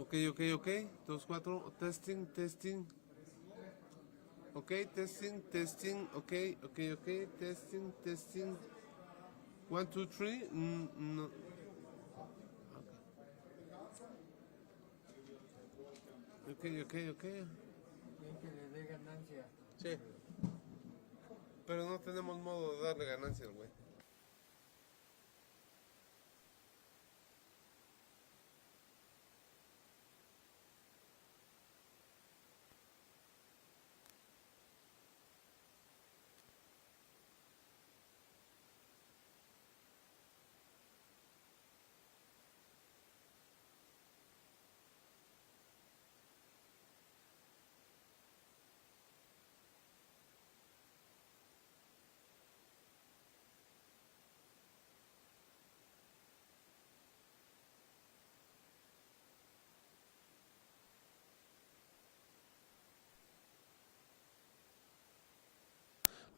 Ok. 2, 4, testing. Ok, testing. Ok, testing. 1, 2, 3. No. Ok. Bien que le dé ganancia. Sí. Pero no tenemos modo de darle ganancias, güey.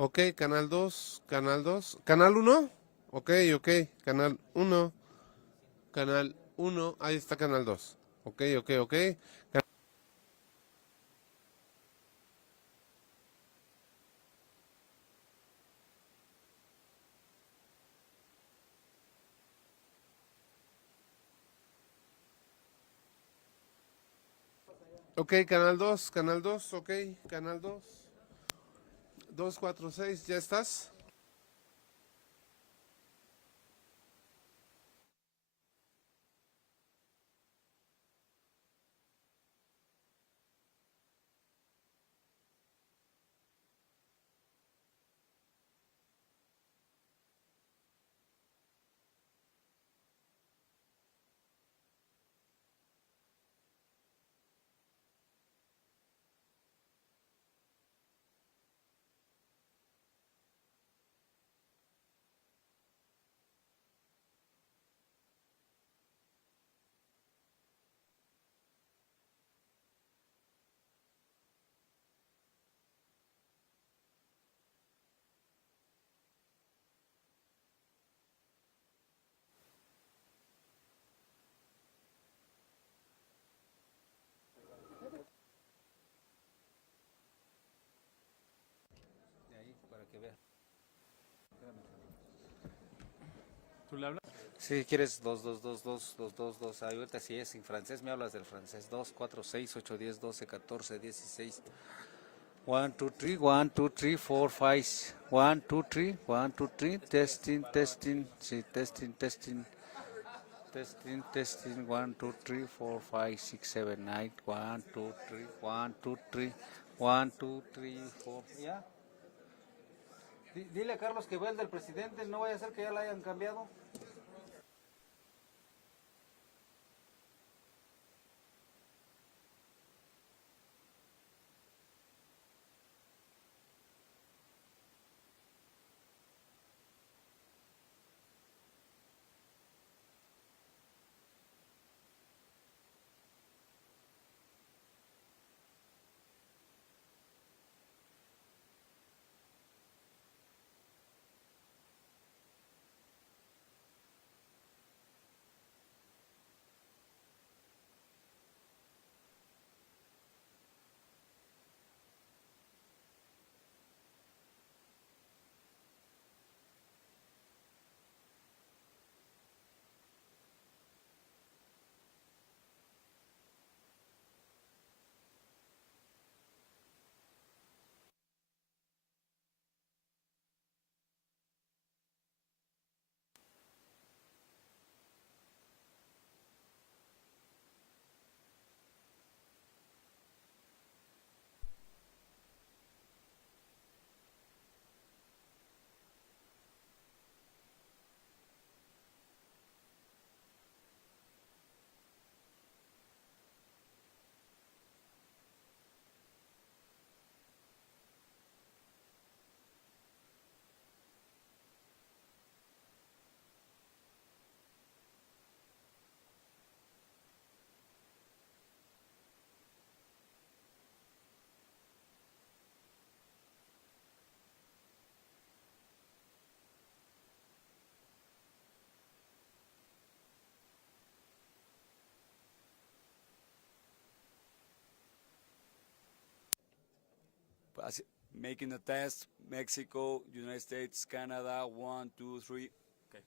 Ok, canal 1. Ok, canal uno, ahí está canal 2. Ok. Ok, canal 2, ok, canal 2. 246, ¿ya estás? De ahí, para que vea. ¿Tú le hablas? Si quieres 2. Ahorita si es en francés, me hablas del francés. 2, 4, 6, 8, 10, 12, 14, 16. 1, 2, 3, 1, 2, 3, 4, 5. 1, 2, 3, 1, 2, 3. Testing. Sí, testing. 1, 2, 3, 4, 5, 6, 7, 8. 1, 2, 3, 1, 2, 3. 1, 2, 3, 4. ¿Ya? Dile a Carlos que vea el del presidente, no vaya a ser que ya la hayan cambiado. Making a test. Mexico, United States, Canada. 1, 2, 3. Okay.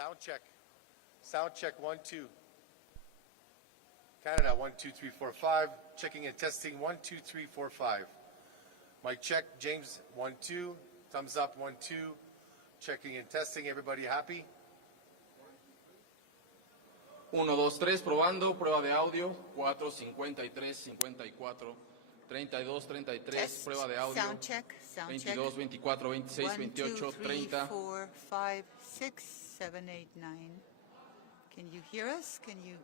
Sound check. Sound check, 1, 2. Canada, 1, 2, 3, 4, 5. Checking and testing, 1, 2, 3, 4, 5. Mic check, James, 1, 2. Thumbs up, 1, 2. Checking and testing, everybody happy? 1, 2, 3, probando, prueba de audio, 4, 53, 54, 32, 33, Test. prueba de audio, Sound check. Sound 22, check. 24, 26, 1, 2, 28, 3, 30, 4, 5, 6, 7, 8, 9. Can you hear us? Can you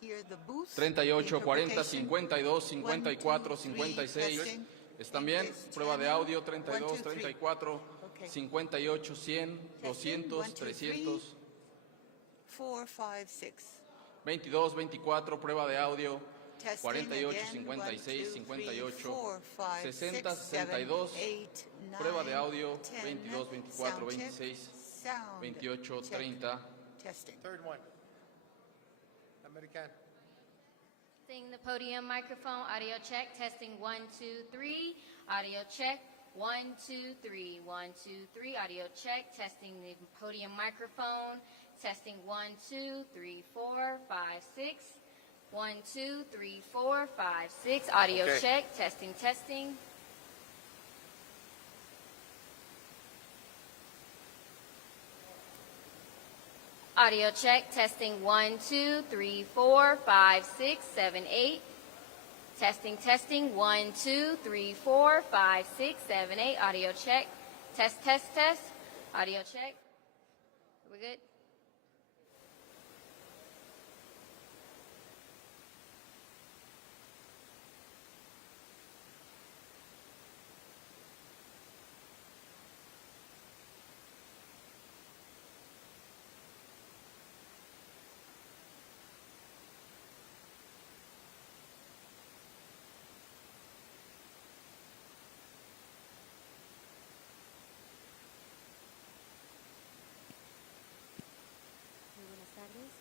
hear the booth? 38, The 40, interpretation? 52, 1, 2, 54, 3, 56. testing. ¿Están bien? English Prueba de channel. audio, 1, 2, 32, 3. 34, Okay. 58, 100, Testing. 200, 1, 2, 3, 300, 4, 5, 6. 22, 24, prueba de audio, Testing 48, again. 56, 1, 2, 3, 58, 4, 5, 60, 6, 7, 62, 8, 9, prueba de audio, 10. 22, 24, Sound check. 26, Sound 28, check. 30. Testing. Third one. American. Testing the podium microphone, audio check, testing 1, 2, 3, audio check, 1, 2, 3, 1, 2, 3, audio check, testing the podium microphone, testing 1, 2, 3, 4, 5, 6, 1, 2, 3, 4, 5, 6, audio Okay. check, testing, testing. Audio check, testing 1, 2, 3, 4, 5, 6, 7, 8. Testing, testing, 1, 2, 3, 4, 5, 6, 7, 8. Audio check. Test, test, test. Audio check. Are we good?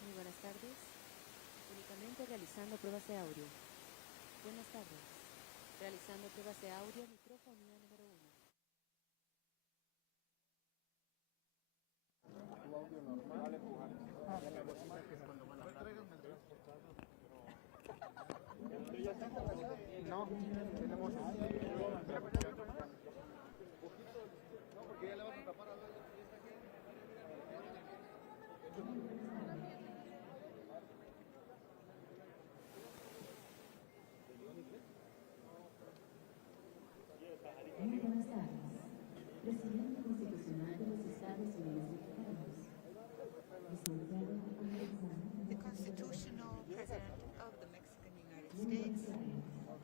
Muy buenas tardes. Únicamente realizando pruebas de audio. Buenas tardes. Realizando pruebas de audio, microfonía número 1. Muy buenas tardes. Presidente Constitucional de los Estados Unidos Mexicanos. Licenciado The constitutional president of the Mexican United States,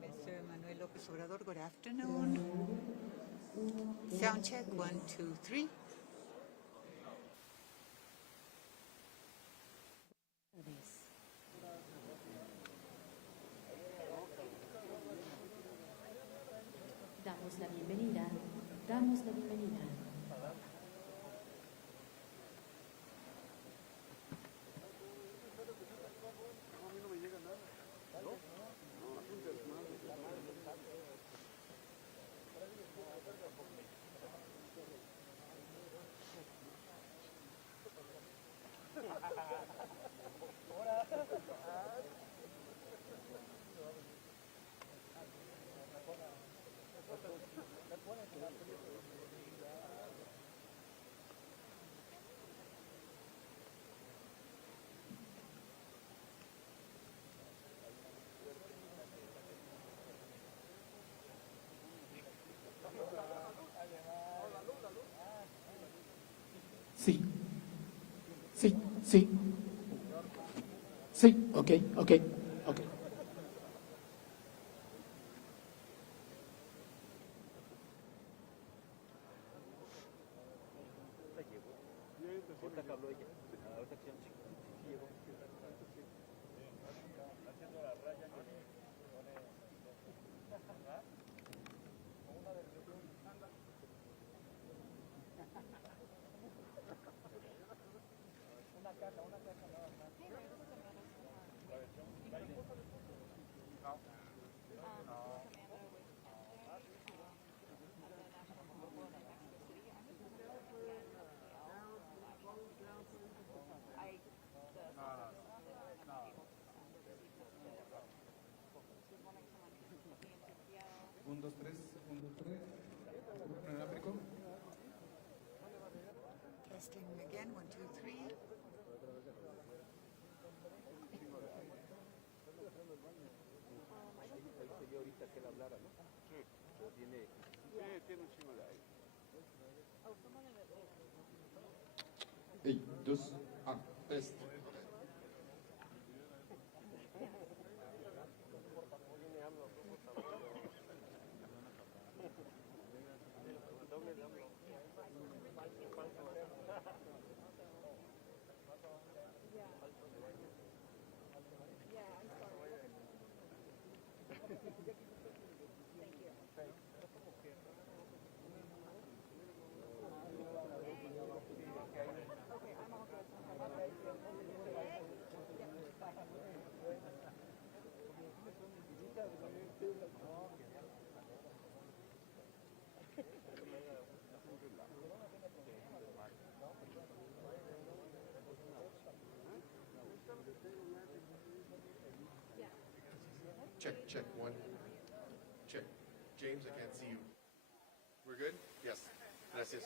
Mr. Manuel López Obrador, good afternoon. Sound check, 1, 2, 3. Damos la bienvenida. Damos la bienvenida. Sí. Sí, sí. Sí, ok, ok, ok. 2, 3, 1, 2, 3. Inalámbrico. Testing again, 1, 2, 3. Hey, 2, 1, test. Check, check, 1. Check. James, I can't see you. We're good? Yes. Gracias.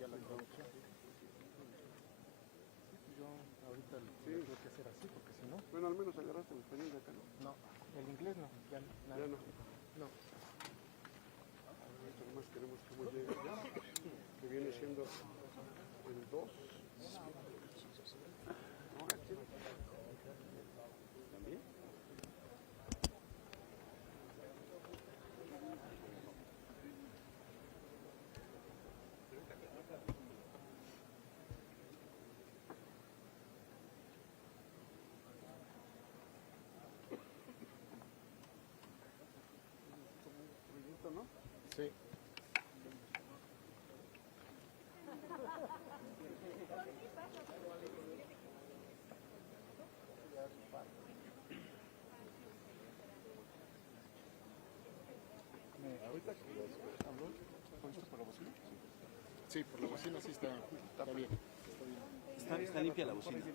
Ya la introducción. Yo ahorita lo tengo que hacer así, porque si no... Bueno, al menos agarraste el español de acá, ¿no? No, el inglés no, ya nada. Ya no. No. Ahorita nomás queremos cómo llega ya, que viene siendo el 2. No, este también. ¿No? Sí. Ahorita habló con esto por la bocina. Sí, por la bocina sí está bien. Está limpia la bocina. No,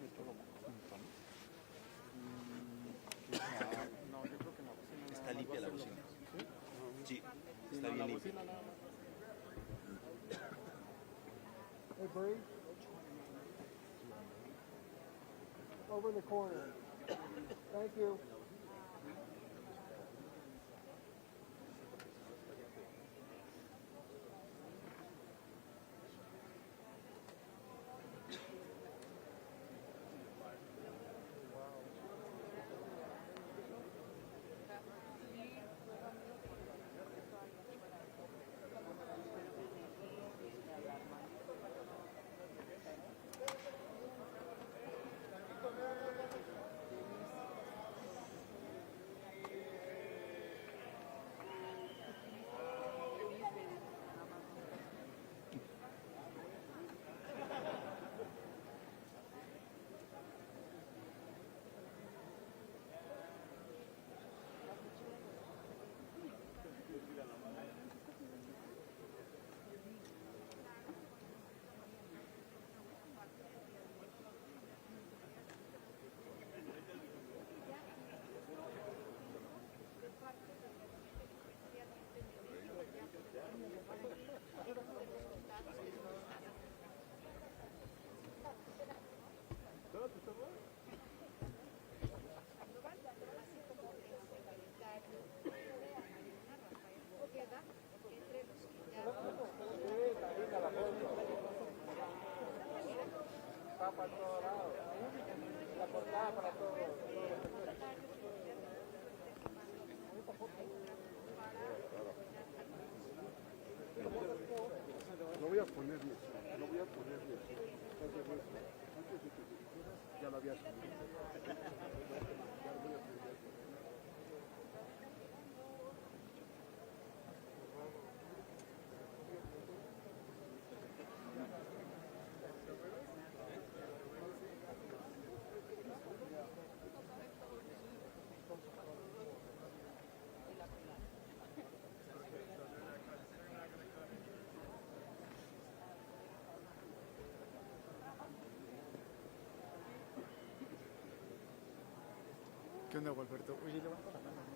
yo creo que la bocina Está limpia la bocina. Sí, Sí, está no, bien la limpia. bocina nada más. Hey, Bree. Over in the corner. Thank you. para todos lados. La portada para todos. Lo voy a poner bien. Lo voy a poner bien. Antes de que ya lo había subido. ¿Qué onda, Gualberto? Oye, levanta la mano.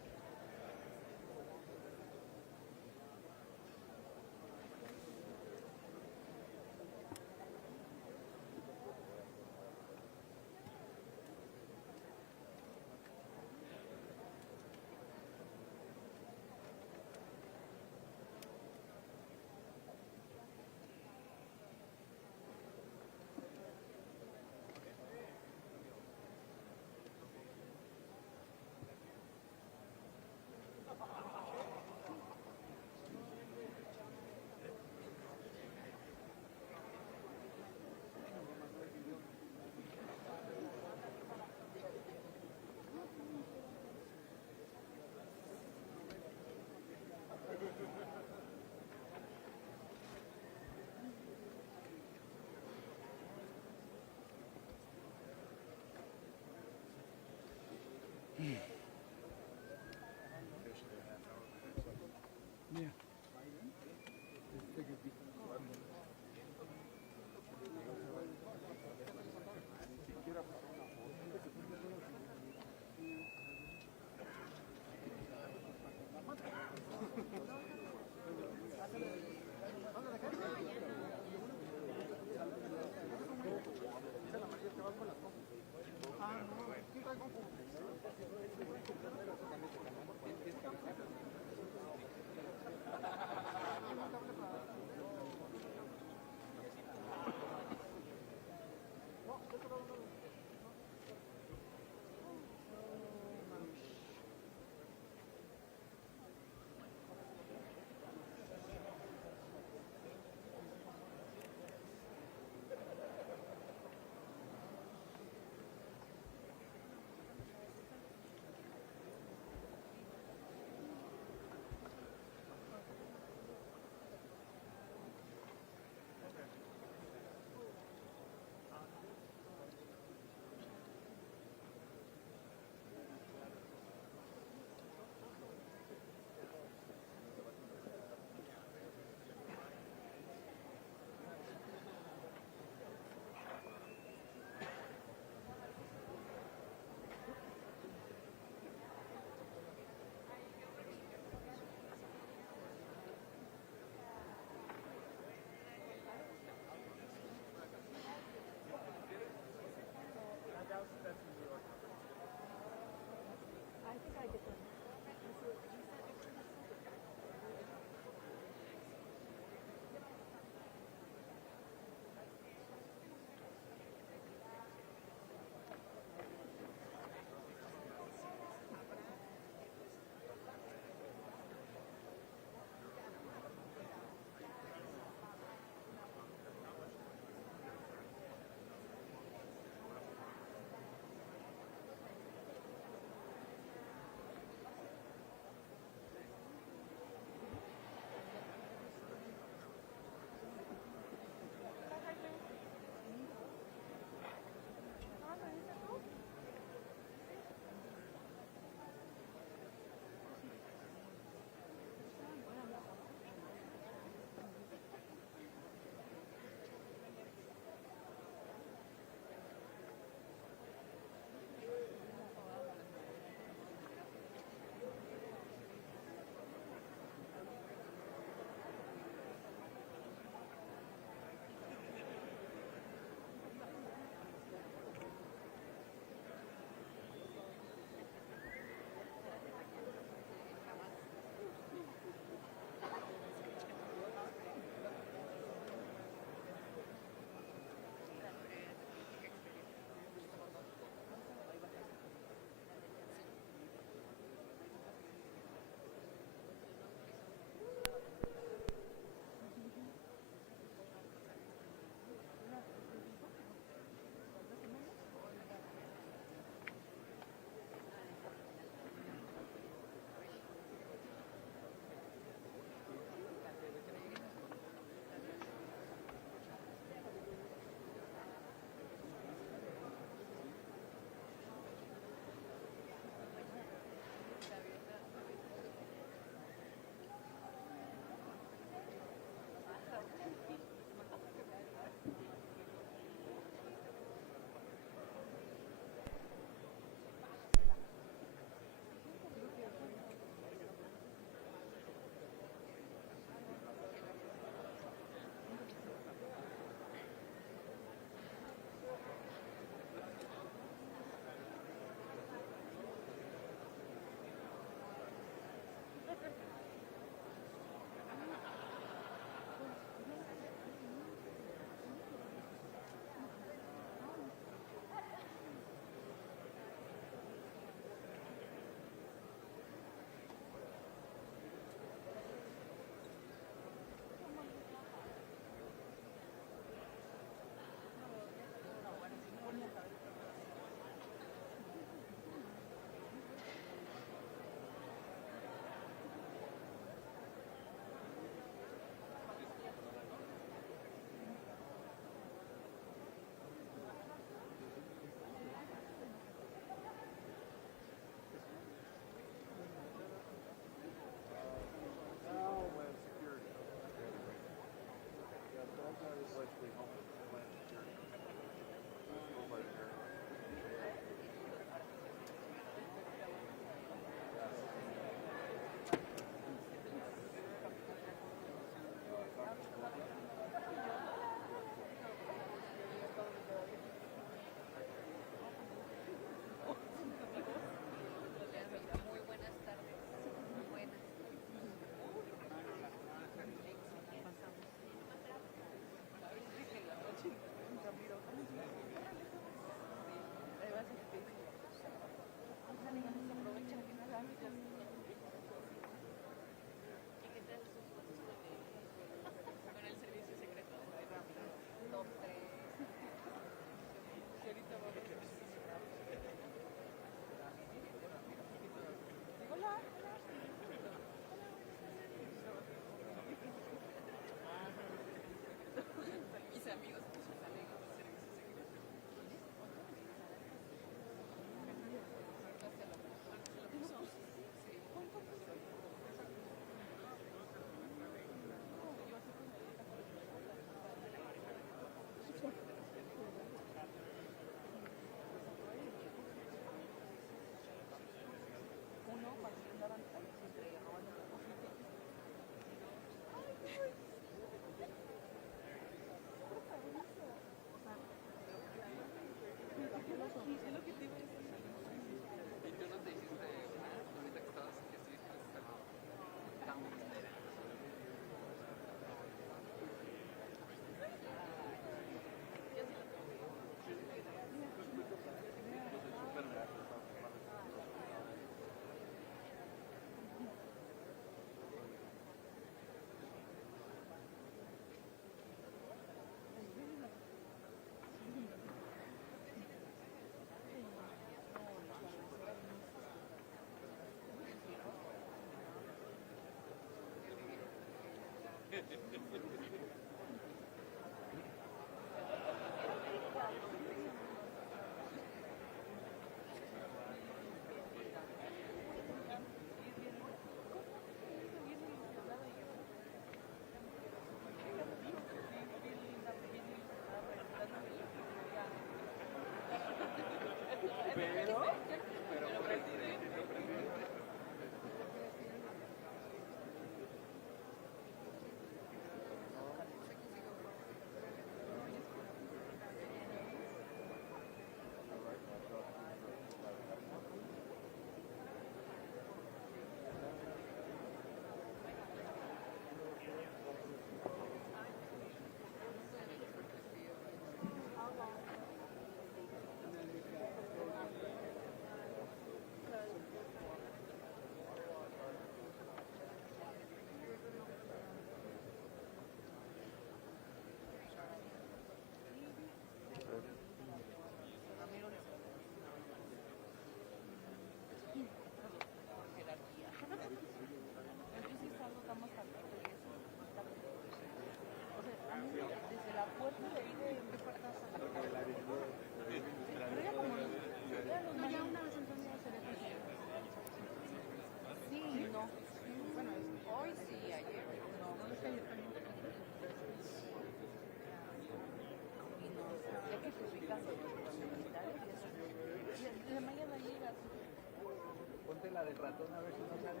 la del ratón, a ver si no sale.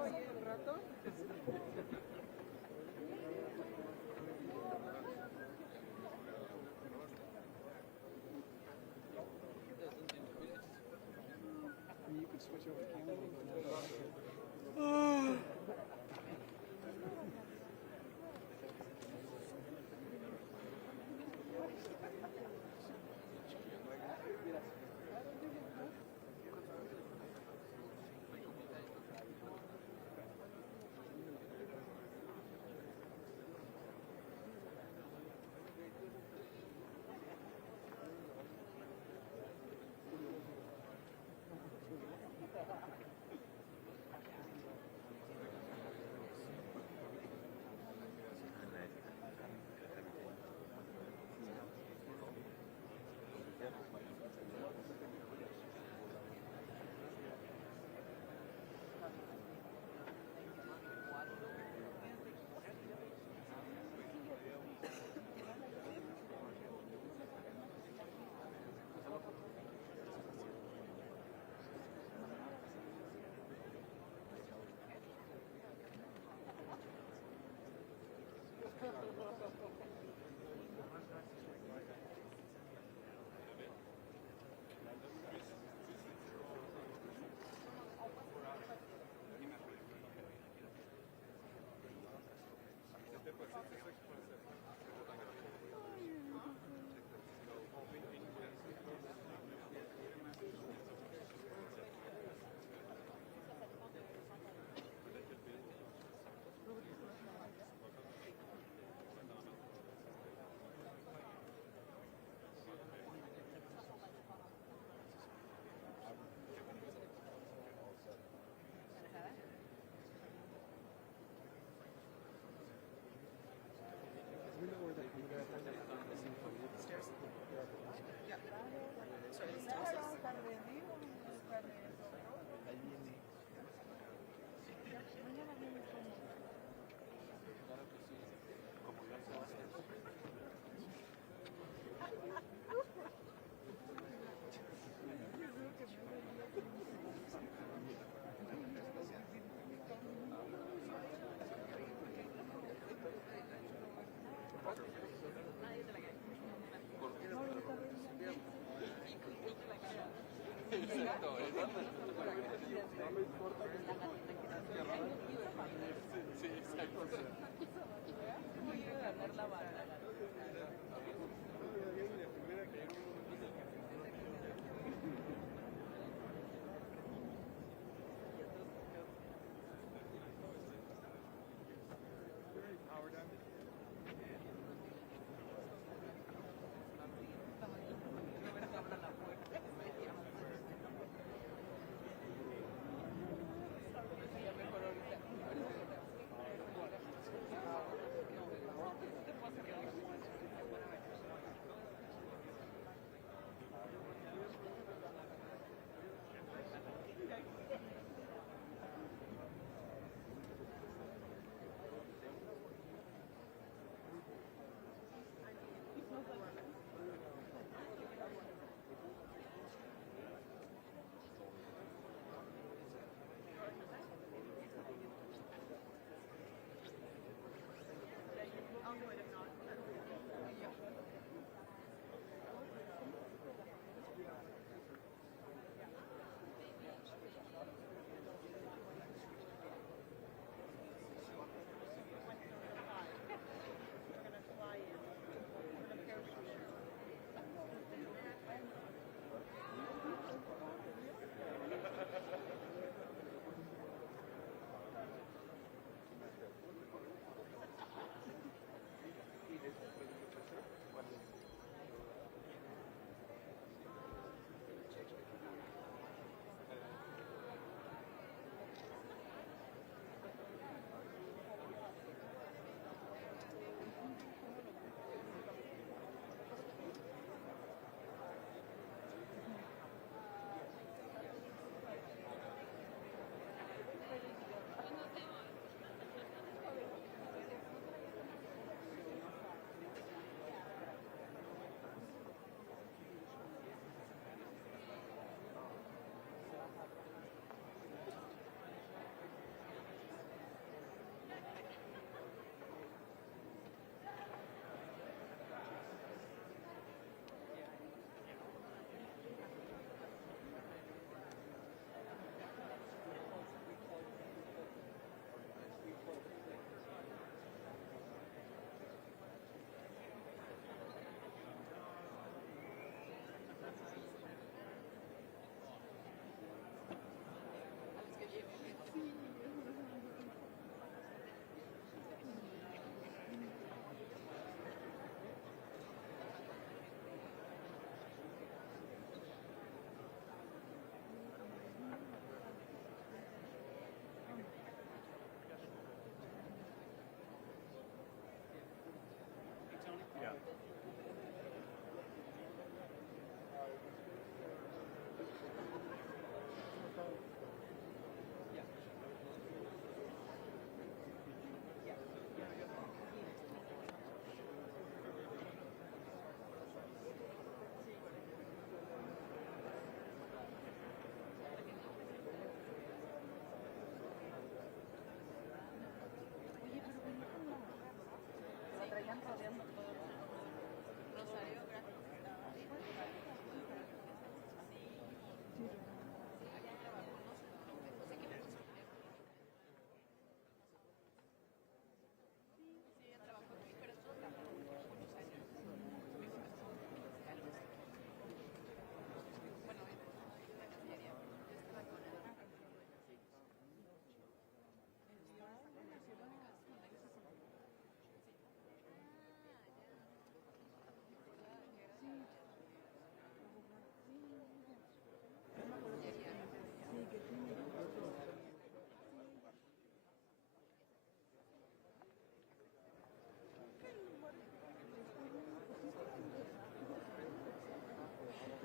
Oye, el ratón. You can switch over cameras. No te puedo hacer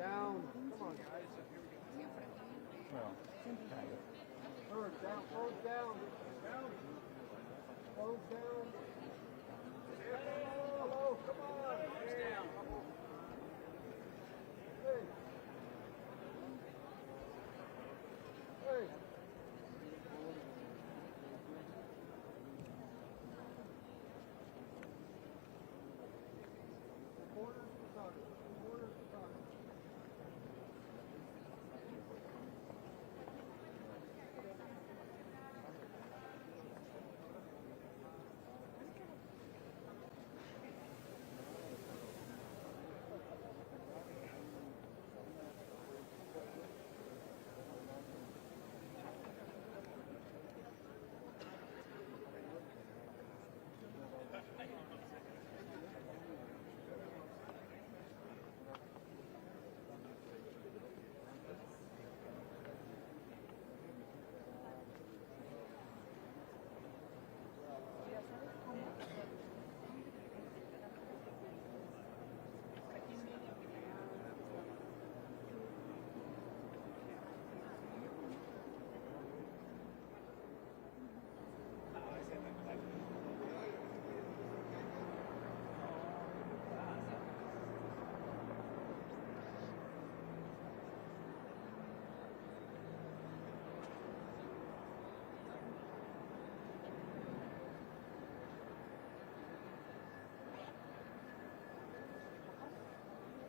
down. Come on, guys. Well, kind of. Third down, close down. Down. Close down. Hello, come on. Down. Hey. Hey. Corners to target. Corners to target.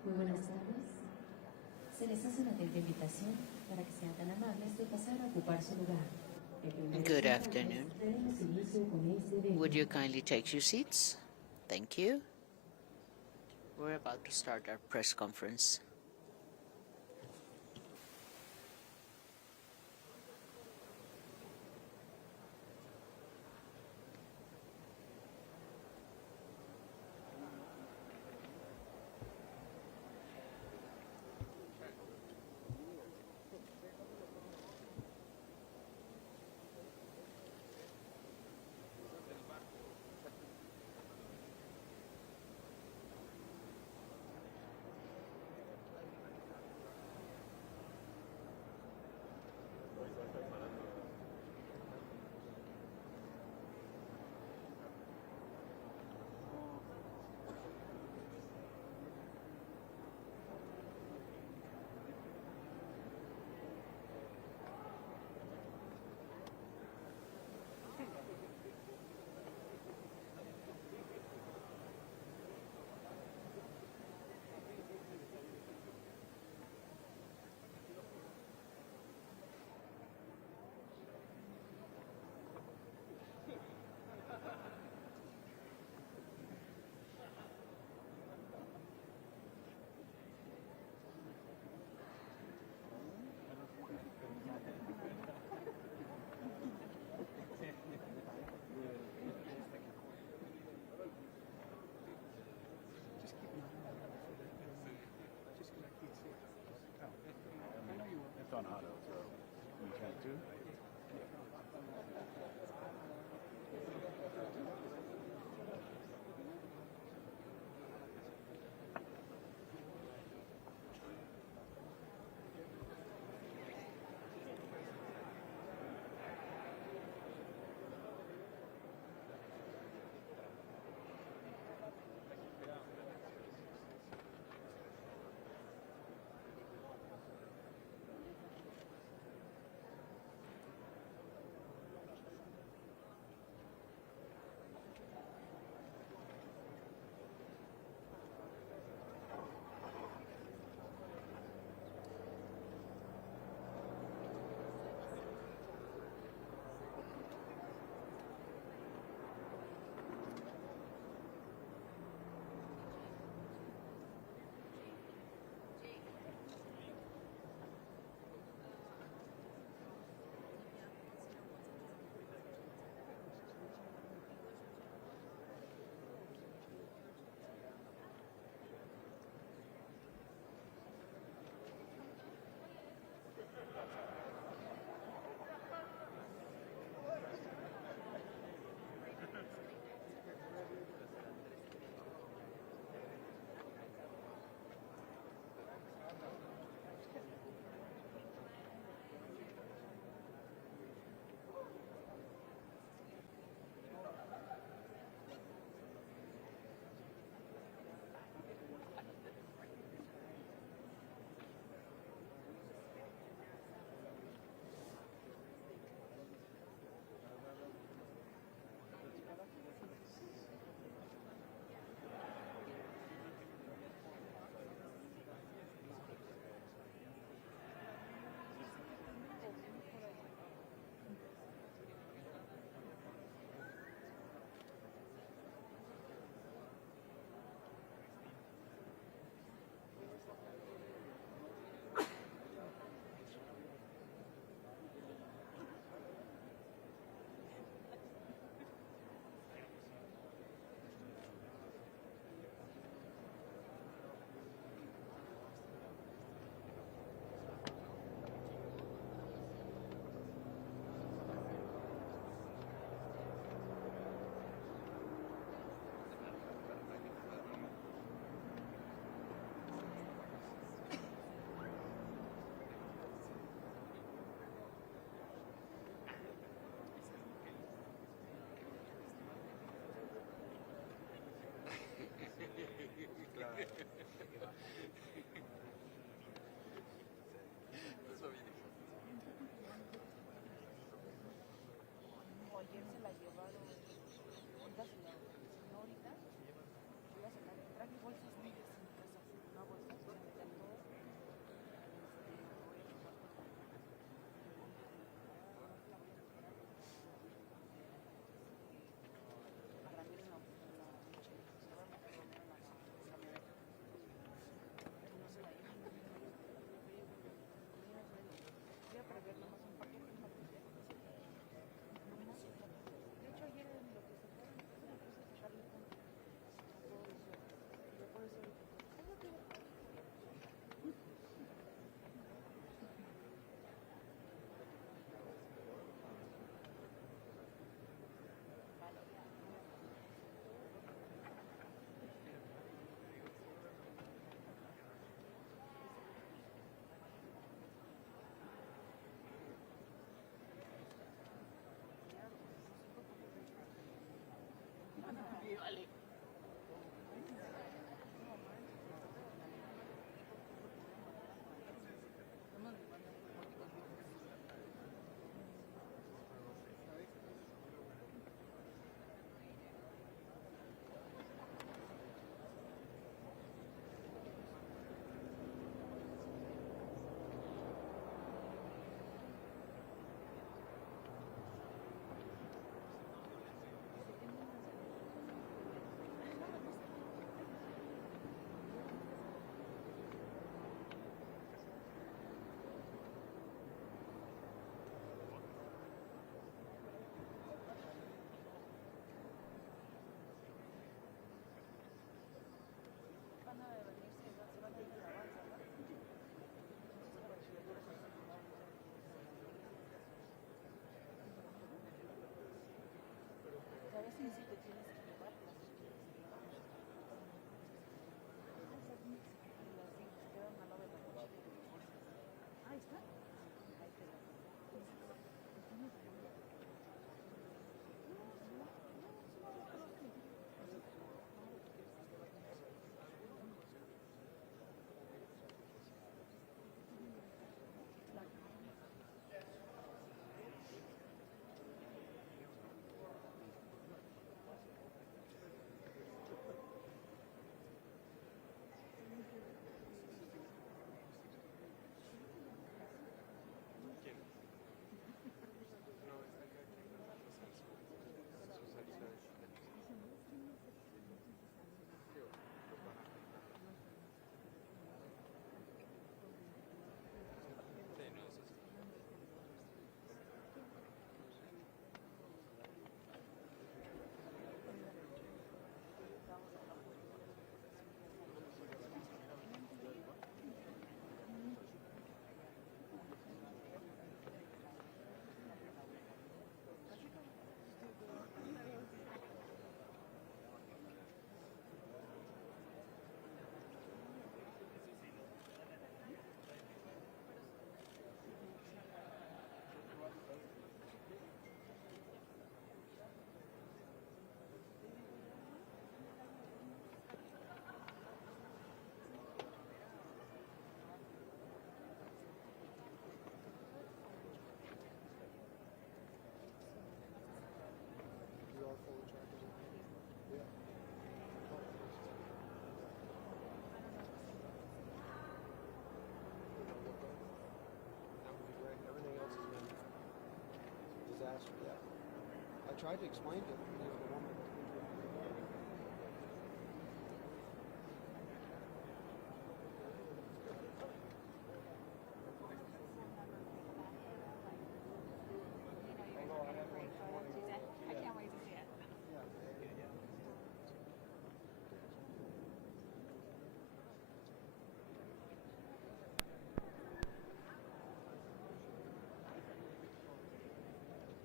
Muy buenas tardes. Se les hace una atenta invitación para que sean tan amables de pasar a ocupar su lugar. Good afternoon. Would you kindly take your seats? Thank you. We're about to start our press conference. It's on auto, so you can't do. tried to explain to the woman. I can't wait to see it.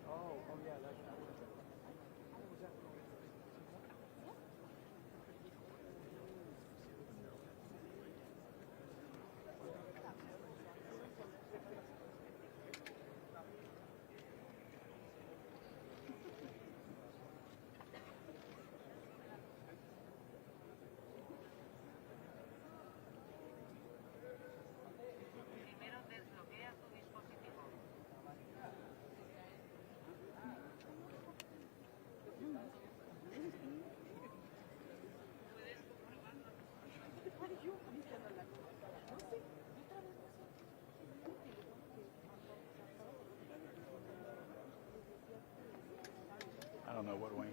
Oh yeah, that's I don't know what Wayne.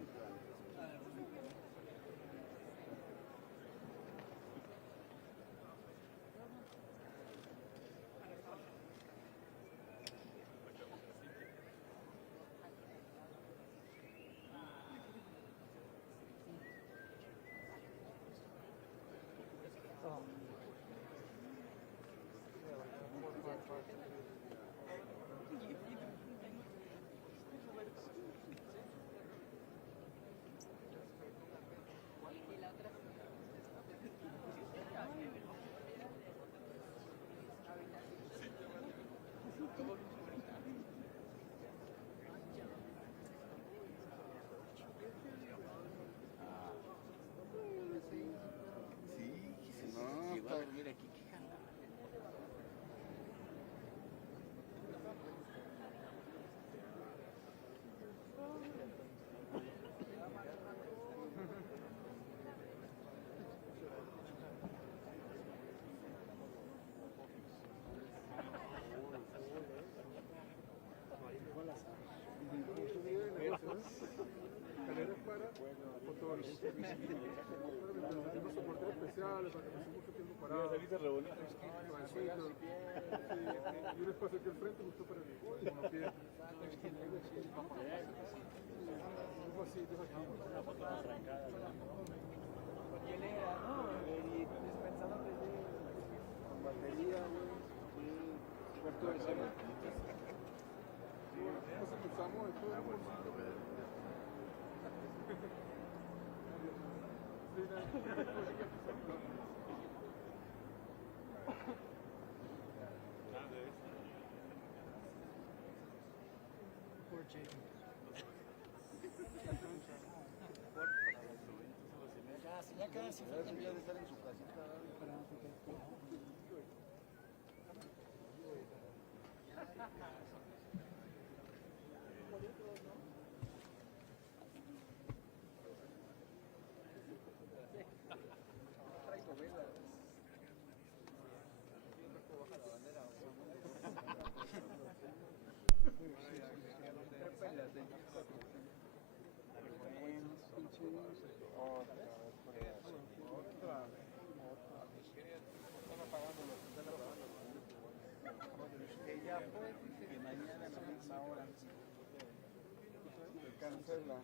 Llegó a dormir aquí. Escaleras para fotógrafos. Tenemos soporte especial para que pasemos mucho tiempo parados. Y un espacio aquí al frente justo para el monopié. Algo así, deja aquí. Una foto arrancada. Hielera, ¿no? Y dispensador de hielo. Con batería, güey. Sí. Puerto de cero. Nos impulsamos de todo el mundo. Poor Jason. Ya casi falta el día de estar en su casita. Traigo velas. Que mañana a la misma hora cancela.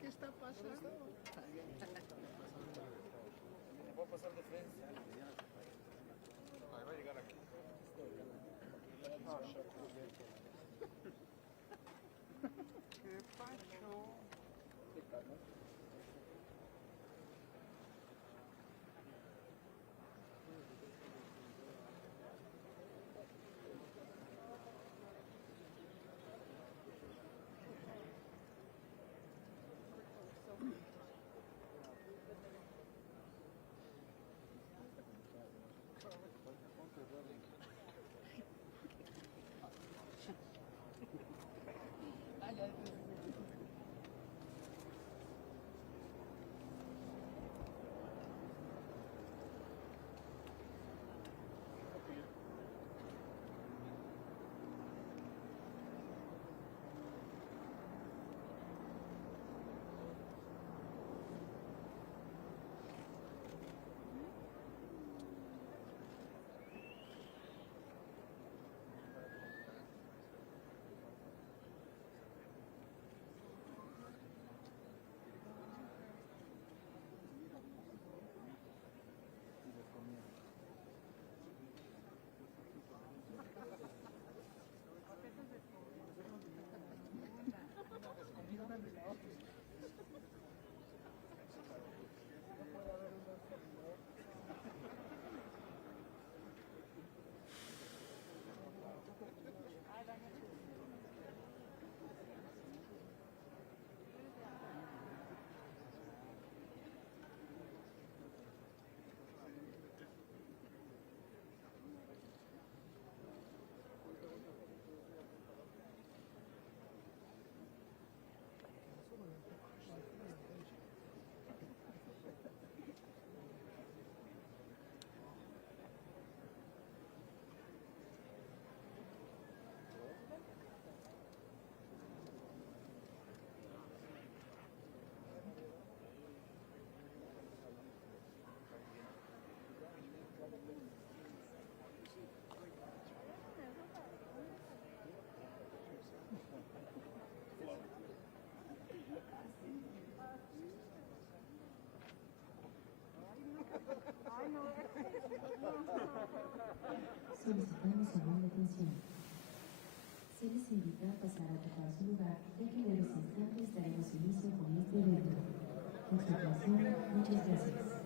¿Qué está pasando? Me puedo pasar de frente. Ahí va a llegar aquí. ¿Qué pasó? Solicitamos su amable atención. Se les invita a pasar a ocupar su lugar, ya que en breves instantes daremos inicio con este evento. Por su atención, muchas gracias.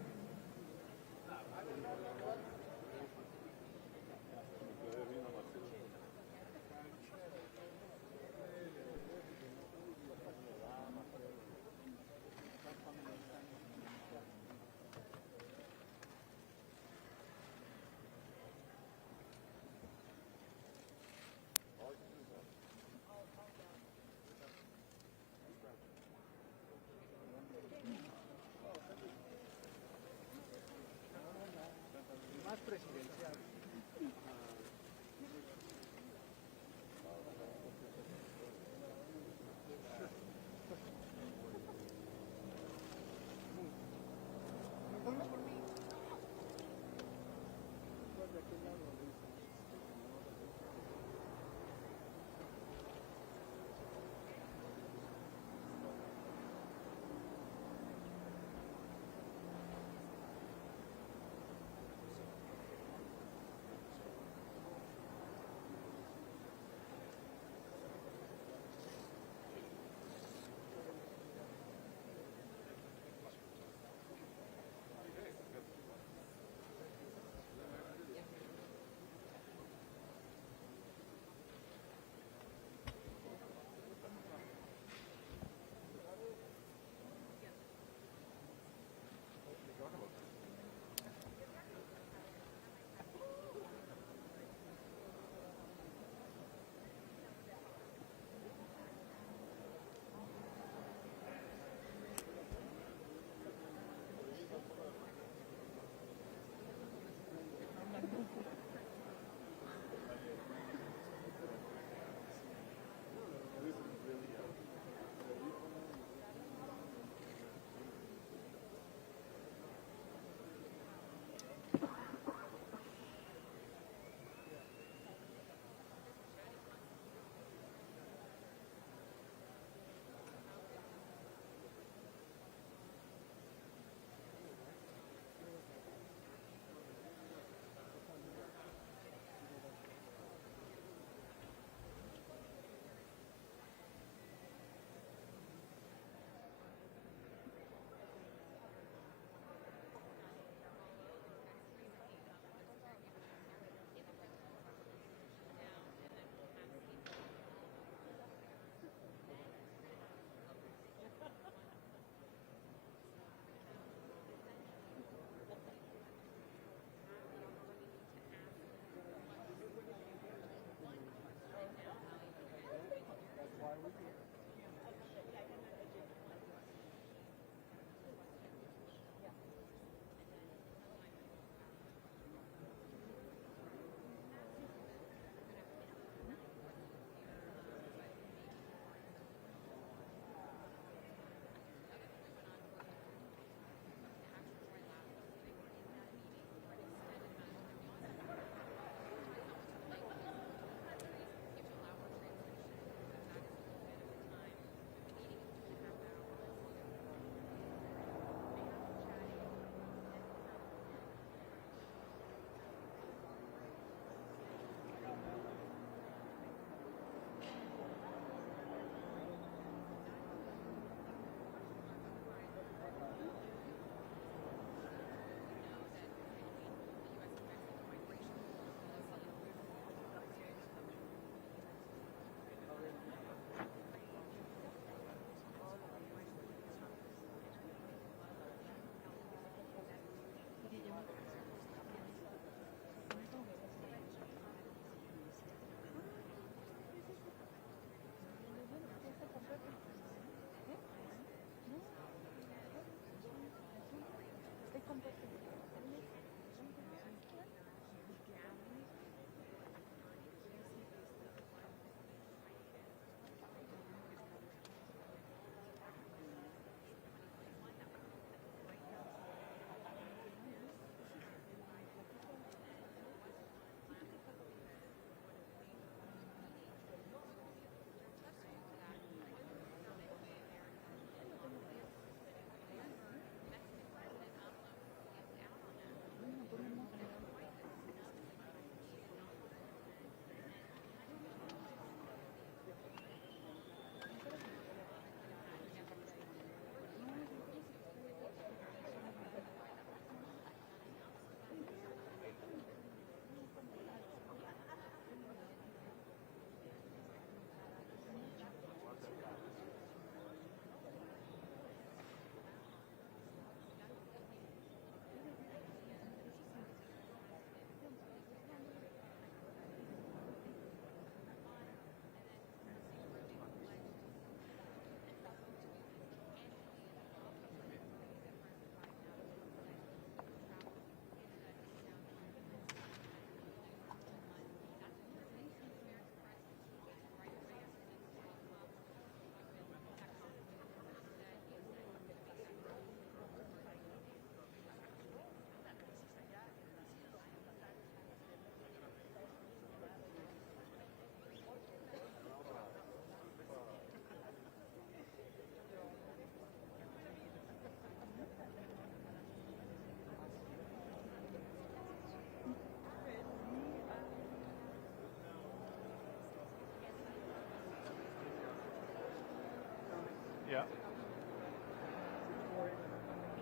Yeah.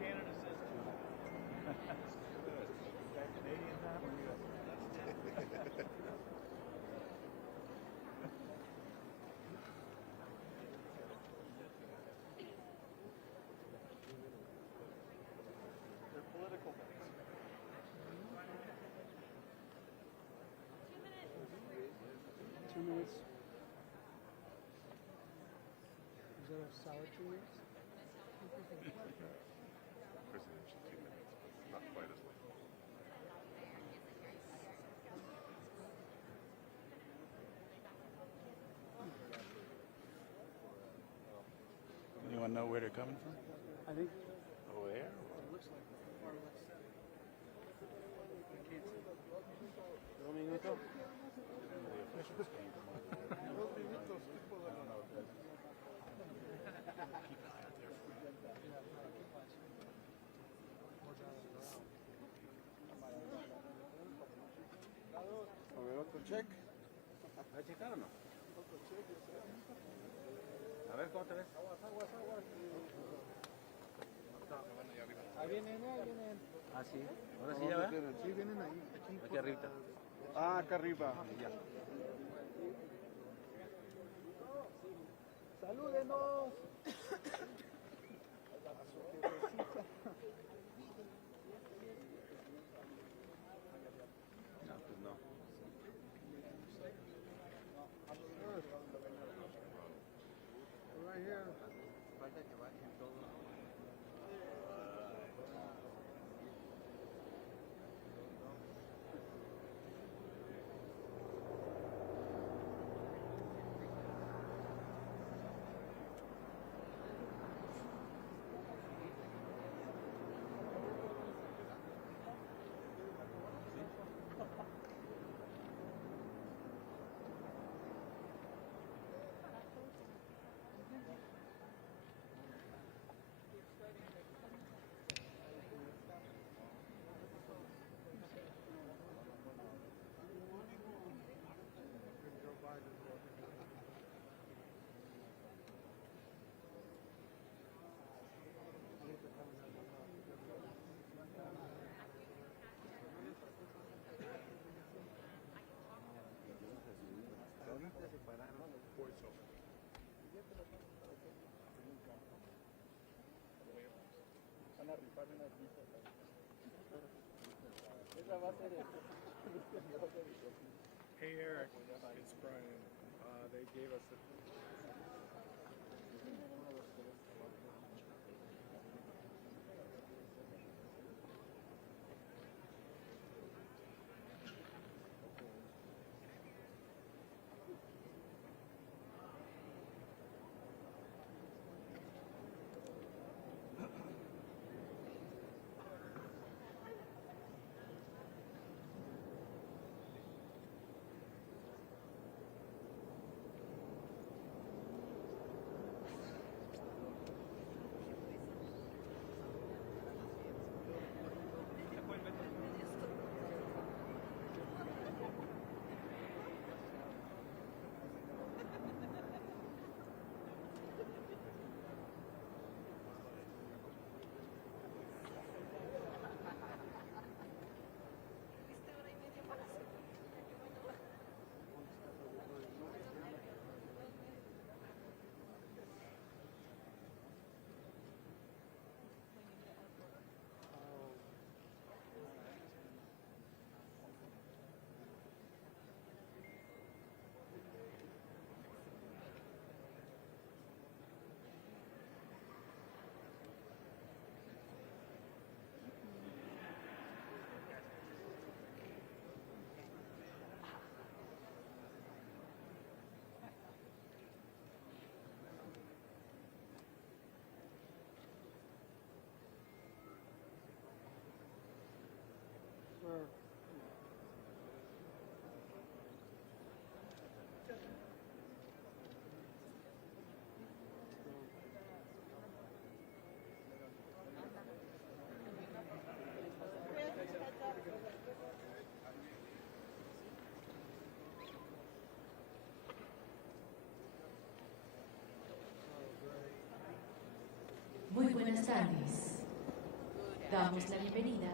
Canada says Canadian time or US? They're political things. 2 minutes. Is that a sour 2 minutes? Presidential 2 minutes, but not quite as long. Anyone know where they're coming from? I think Over there? it looks like the far left center. I can't see. ¿Dos minutos? A ver, otro check. ¿Va a checar o no? A ver, ¿cómo te ves? Ahí vienen, ahí vienen. Ah, sí. Ahora sí ya va. Sí, vienen ahí. Aquí arriba. Ah, acá arriba. Ya. ¡Salúdenos! No, pues no. Right here. Falta que bajen todo. Van a rifar unas visas. Esa va a ser Hey Eric, it's Brian. They gave us a buenas tardes. Damos la bienvenida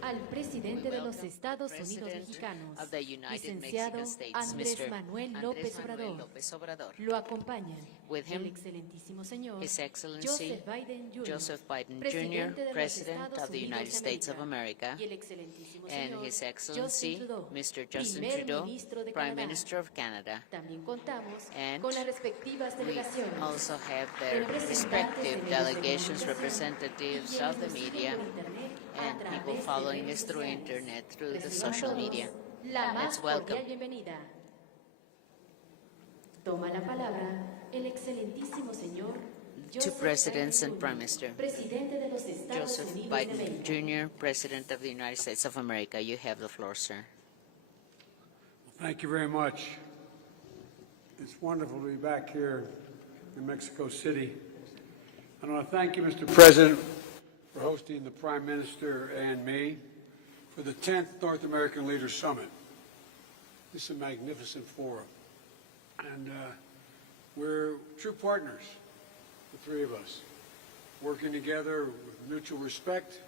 al presidente de los Estados Unidos mexicanos, of the United licenciado Mexican States, Andrés Mr. Manuel Andrés López Manuel Obrador. López Obrador. Lo acompañan With him, el excelentísimo señor His Excellency Joseph Biden Jr., Joseph Biden presidente Jr., de los President Estados of the Unidos United de States of América, America, y el excelentísimo and señor His Excellency Justin Trudeau, Mr. Justin primer Trudeau, ministro de Prime Canadá. Minister of Canada. También contamos And con las respectivas we delegaciones, also have their representantes respective de medios de delegations, comunicación, representatives y quienes of the nos siguen media, por internet a and través people de following redes us through sociales. internet, through the Reciban social todos media. la más Let's welcome. cordial bienvenida. Toma la palabra el excelentísimo señor Two Joseph presidents Biden and Jr., Prime Minister. presidente de los Estados Joseph Unidos de Biden América. Jr., President of the United States of America. You have the floor, sir. Thank you very much. It's wonderful to be back here in Mexico City. I want to thank you, Mr. President, for hosting the Prime Minister and me for the 10th North American Leaders Summit. This is a magnificent forum, and we're true partners, the three of us, working together with mutual respect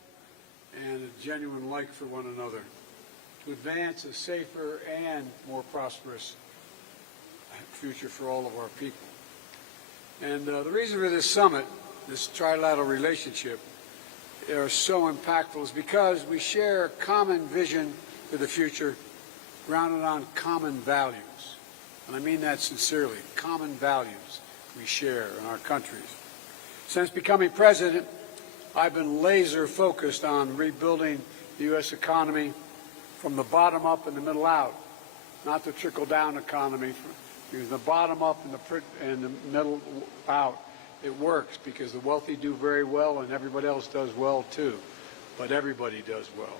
and a genuine like for one another to advance a safer and more prosperous future for all of our people. And the reason for this summit, this trilateral relationship, are so impactful is because we share a common vision for the future grounded on common values. And I mean that sincerely, common values we share in our countries. Since becoming president, I've been laser focused on rebuilding the U.S. economy from the bottom up and the middle out, not the trickle-down economy. Because the bottom up and the middle out, it works because the wealthy do very well and everybody else does well too, but everybody does well.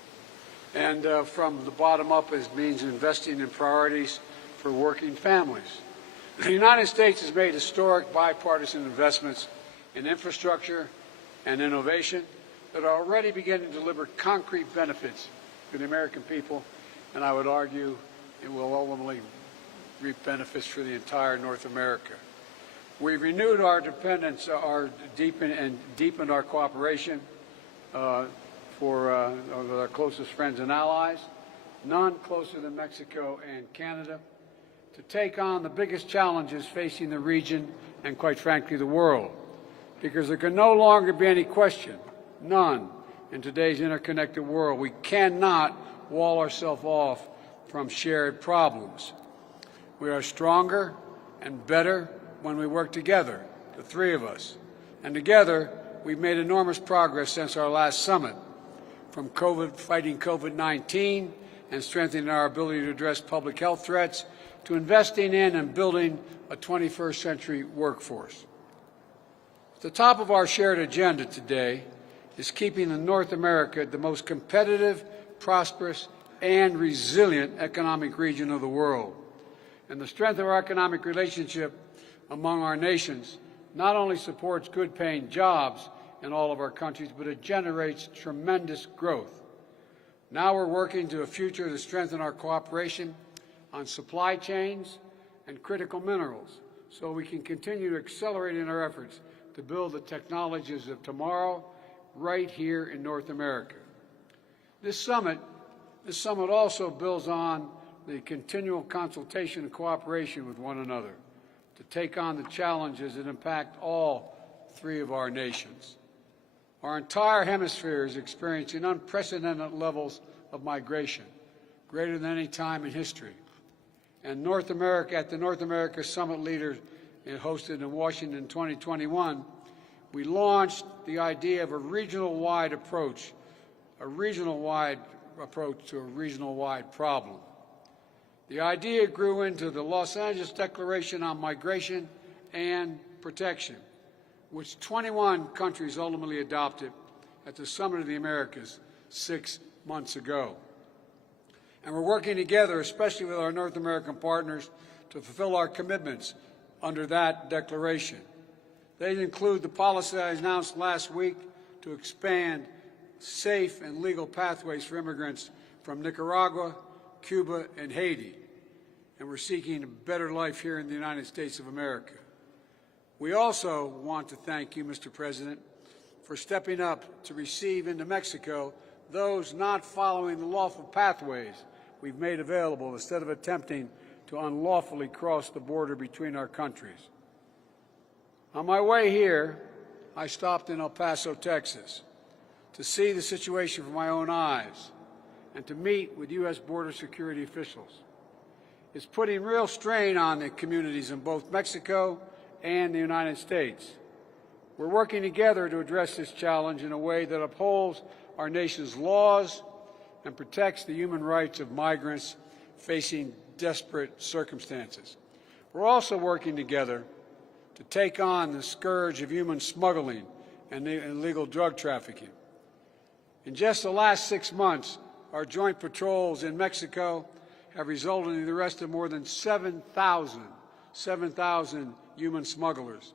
And from the bottom up, it means investing in priorities for working families. The United States has made historic bipartisan investments in infrastructure and innovation that are already beginning to deliver concrete benefits to the American people, and I would argue it will ultimately reap benefits for the entire North America. We've renewed our dependence, deepened our cooperation with our closest friends and allies, none closer than Mexico and Canada, to take on the biggest challenges facing the region and, quite frankly, the world. Because there can no longer be any question, none, in today's interconnected world. We cannot wall ourselves off from shared problems. We are stronger and better when we work together, the three of us. And together, we've made enormous progress since our last summit, from fighting COVID-19 and strengthening our ability to address public health threats, to investing in and building a 21st century workforce. At the top of our shared agenda today is keeping North America the most competitive, prosperous, and resilient economic region of the world. And the strength of our economic relationship among our nations not only supports good-paying jobs in all of our countries, but it generates tremendous growth. Now we're working to a future to strengthen our cooperation on supply chains and critical minerals so we can continue accelerating our efforts to build the technologies of tomorrow right here in North America. This summit also builds on the continual consultation and cooperation with one another to take on the challenges that impact all three of our nations. Our entire hemisphere is experiencing unprecedented levels of migration, greater than any time in history. And North America, at the North America Summit Leaders hosted in Washington in 2021, we launched the idea of a regional-wide approach to a regional-wide problem. The idea grew into the Los Angeles Declaration on Migration and Protection, which 21 countries ultimately adopted at the Summit of the Americas 6 months ago. And we're working together, especially with our North American partners, to fulfill our commitments under that declaration. They include the policy I announced last week to expand safe and legal pathways for immigrants from Nicaragua, Cuba, and Haiti. And we're seeking a better life here in the United States of America. We also want to thank you, Mr. President, for stepping up to receive into Mexico those not following the lawful pathways we've made available instead of attempting to unlawfully cross the border between our countries. On my way here, I stopped in El Paso, Texas, to see the situation with my own eyes and to meet with U.S. border security officials. It's putting real strain on the communities in both Mexico and the United States. We're working together to address this challenge in a way that upholds our nation's laws and protects the human rights of migrants facing desperate circumstances. We're also working together to take on the scourge of human smuggling and illegal drug trafficking. In just the last 6 months, our joint patrols in Mexico have resulted in the arrest of more than 7,000 human smugglers.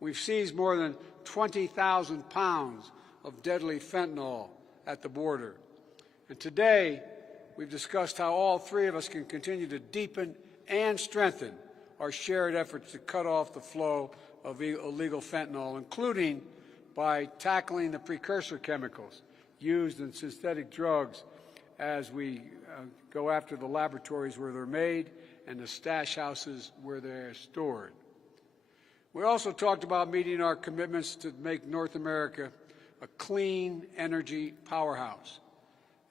We've seized more than 20,000 pounds of deadly fentanyl at the border. And today, we've discussed how all three of us can continue to deepen and strengthen our shared efforts to cut off the flow of illegal fentanyl, including by tackling the precursor chemicals used in synthetic drugs as we go after the laboratories where they're made and the stash houses where they're stored. We also talked about meeting our commitments to make North America a clean energy powerhouse,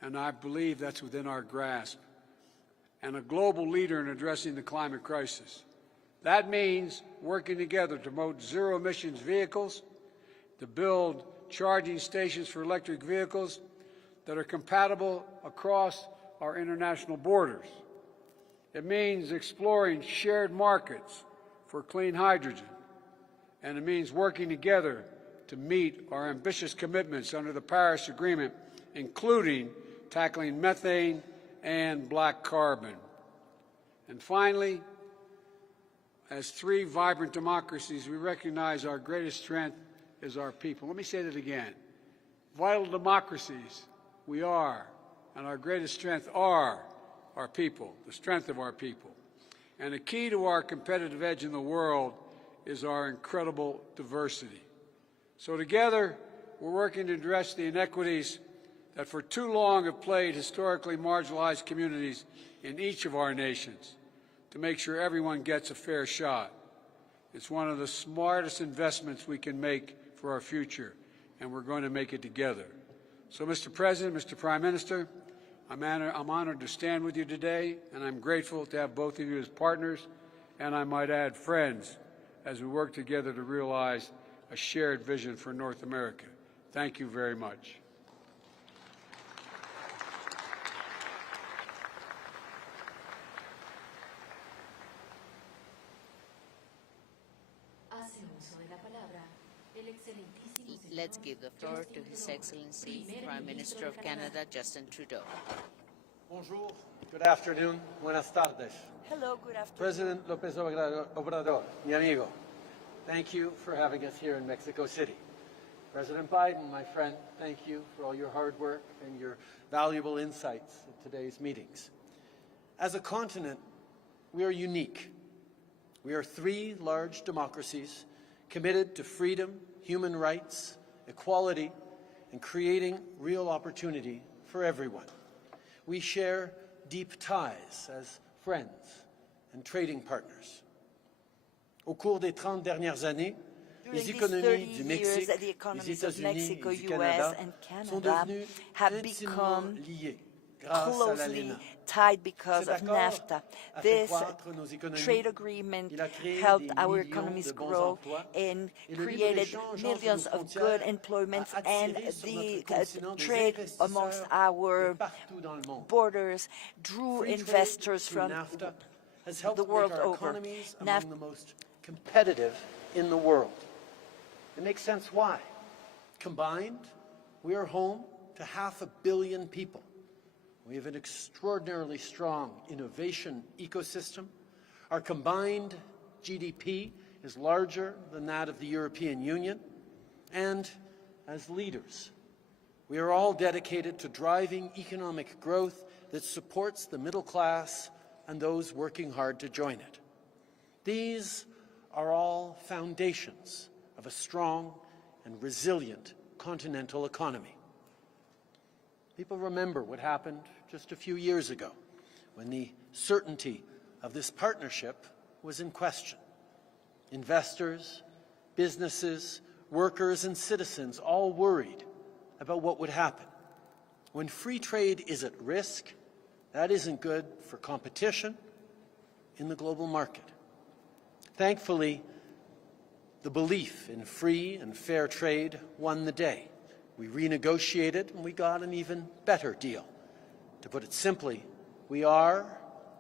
and I believe that's within our grasp, and a global leader in addressing the climate crisis. That means working together to promote zero-emissions vehicles, to build charging stations for electric vehicles that are compatible across our international borders. It means exploring shared markets for clean hydrogen, and it means working together to meet our ambitious commitments under the Paris Agreement, including tackling methane and black carbon. And finally, as three vibrant democracies, we recognize our greatest strength is our people. Let me say that again. Vital democracies, we are, and our greatest strength are our people, the strength of our people. And the key to our competitive edge in the world is our incredible diversity. So together, we're working to address the inequities that for too long have plagued historically marginalized communities in each of our nations, to make sure everyone gets a fair shot. It's one of the smartest investments we can make for our future, and we're going to make it together. So, Mr. President, Mr. Prime Minister, I'm honored to stand with you today, and I'm grateful to have both of you as partners, and I might add friends, as we work together to realize a shared vision for North America. Thank you very much. Let's give the floor to His Excellency, Prime Minister of Canada, Justin Trudeau. Bonjour, good afternoon, buenas tardes. Hello, good afternoon. President López Obrador, mi amigo, thank you for having us here in Mexico City. President Biden, my friend, thank you for all your hard work and your valuable insights at today's meetings. As a continent, we are unique. We are three large democracies committed to freedom, human rights, equality, and creating real opportunity for everyone. We share deep ties as friends and trading partners. Au cours des 30 dernières années, les économies du Mexique, des États-Unis et du Canada sont devenues intimement liées grâce à l'ALENA. Tied because of NAFTA. This trade agreement helped our economies grow and created millions of good employments, and the trade amongst our borders drew investors from the world over. Among the most competitive in the world. It makes sense why. Combined, we are home to 500 million people. We have an extraordinarily strong innovation ecosystem. Our combined GDP is larger than that of the European Union. And as leaders, we are all dedicated to driving economic growth that supports the middle class and those working hard to join it. These are all foundations of a strong and resilient continental economy. People remember what happened just a few years ago when the certainty of this partnership was in question. Investors, businesses, workers, and citizens all worried about what would happen. When free trade is at risk, that isn't good for competition in the global market. Thankfully, the belief in free and fair trade won the day. We renegotiated and we got an even better deal. To put it simply, we are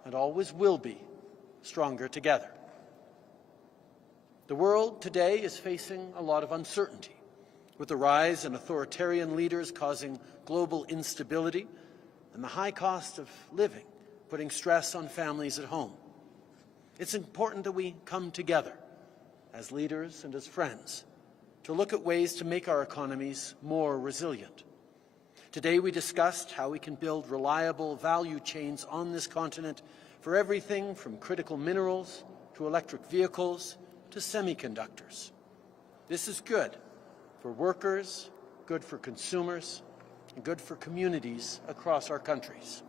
and always will be stronger together. The world today is facing a lot of uncertainty, with the rise in authoritarian leaders causing global instability and the high cost of living putting stress on families at home. It's important that we come together as leaders and as friends to look at ways to make our economies more resilient. Today we discussed how we can build reliable value chains on this continent for everything from critical minerals to electric vehicles to semiconductors. This is good for workers, good for consumers, and good for communities across our countries.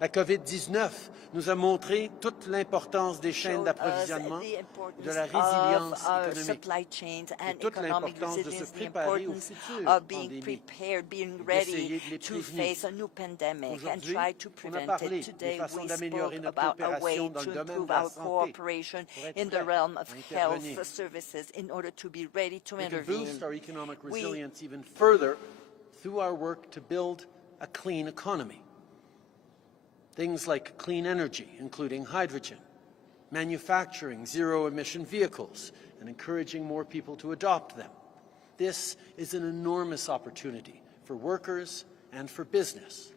La COVID-19 nous a montré toute l'importance des chaînes d'approvisionnement, de la résilience économique, et toute l'importance de se préparer au futur pandémie, being ready to face a new pandemic and try to prevent it. Today we spoke about a way to improve our cooperation in the realm of health services in order to be ready to intervene. We can boost our economic resilience even further through our work to build a clean economy. Things like clean energy, including hydrogen, manufacturing zero-emission vehicles, and encouraging more people to adopt them. This is an enormous opportunity for workers and for business.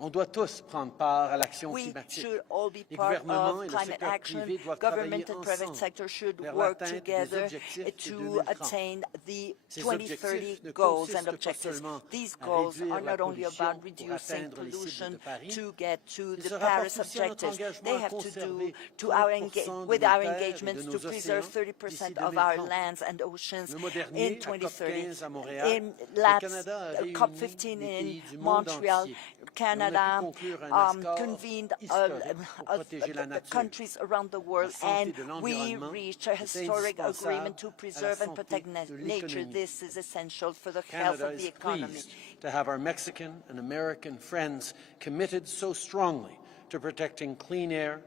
On doit tous prendre part à l'action climatique. We should all be Les part gouvernements of et le climate secteur action. privé doivent Government travailler and private ensemble sector should vers work l'atteinte des together objectifs de to 2030. attain the Ces 2030 objectifs ne goals and consistent pas objectives. seulement These à goals réduire are la not only pollution about pour reducing atteindre les cibles pollution de Paris, to get to ils the se Paris rapportent aussi à notre objectives. engagement They à have to do conserver to our 30% with de our nos terres et engagements de to nos preserve océans 30% d'ici of our 2030. lands and oceans Le mois in dernier, à 2030. COP15 à Montréal, In le Canada a réuni COP15 les in pays du monde Montreal, entier. Canada On a pu conclure un accord convened historique pour protéger la nature. countries around the world, La santé and de we l'environnement reached a est historic indispensable agreement to à la preserve and santé protect de nature. l'économie. This is essential for the health Canada of the is economy. pleased to have our Mexican and American friends committed so strongly to protecting clean air,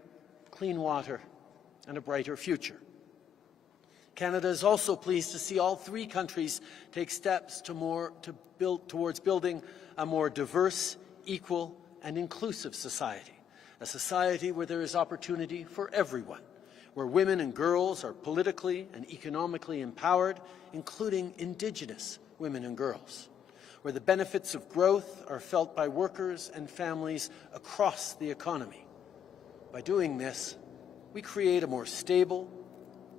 clean water, and a brighter future. Canada is also pleased to see all three countries take steps towards building a more diverse, equal, and inclusive society, a society where there is opportunity for everyone, where women and girls are politically and economically empowered, including Indigenous women and girls, where the benefits of growth are felt by workers and families across the economy. By doing this, we create a more stable,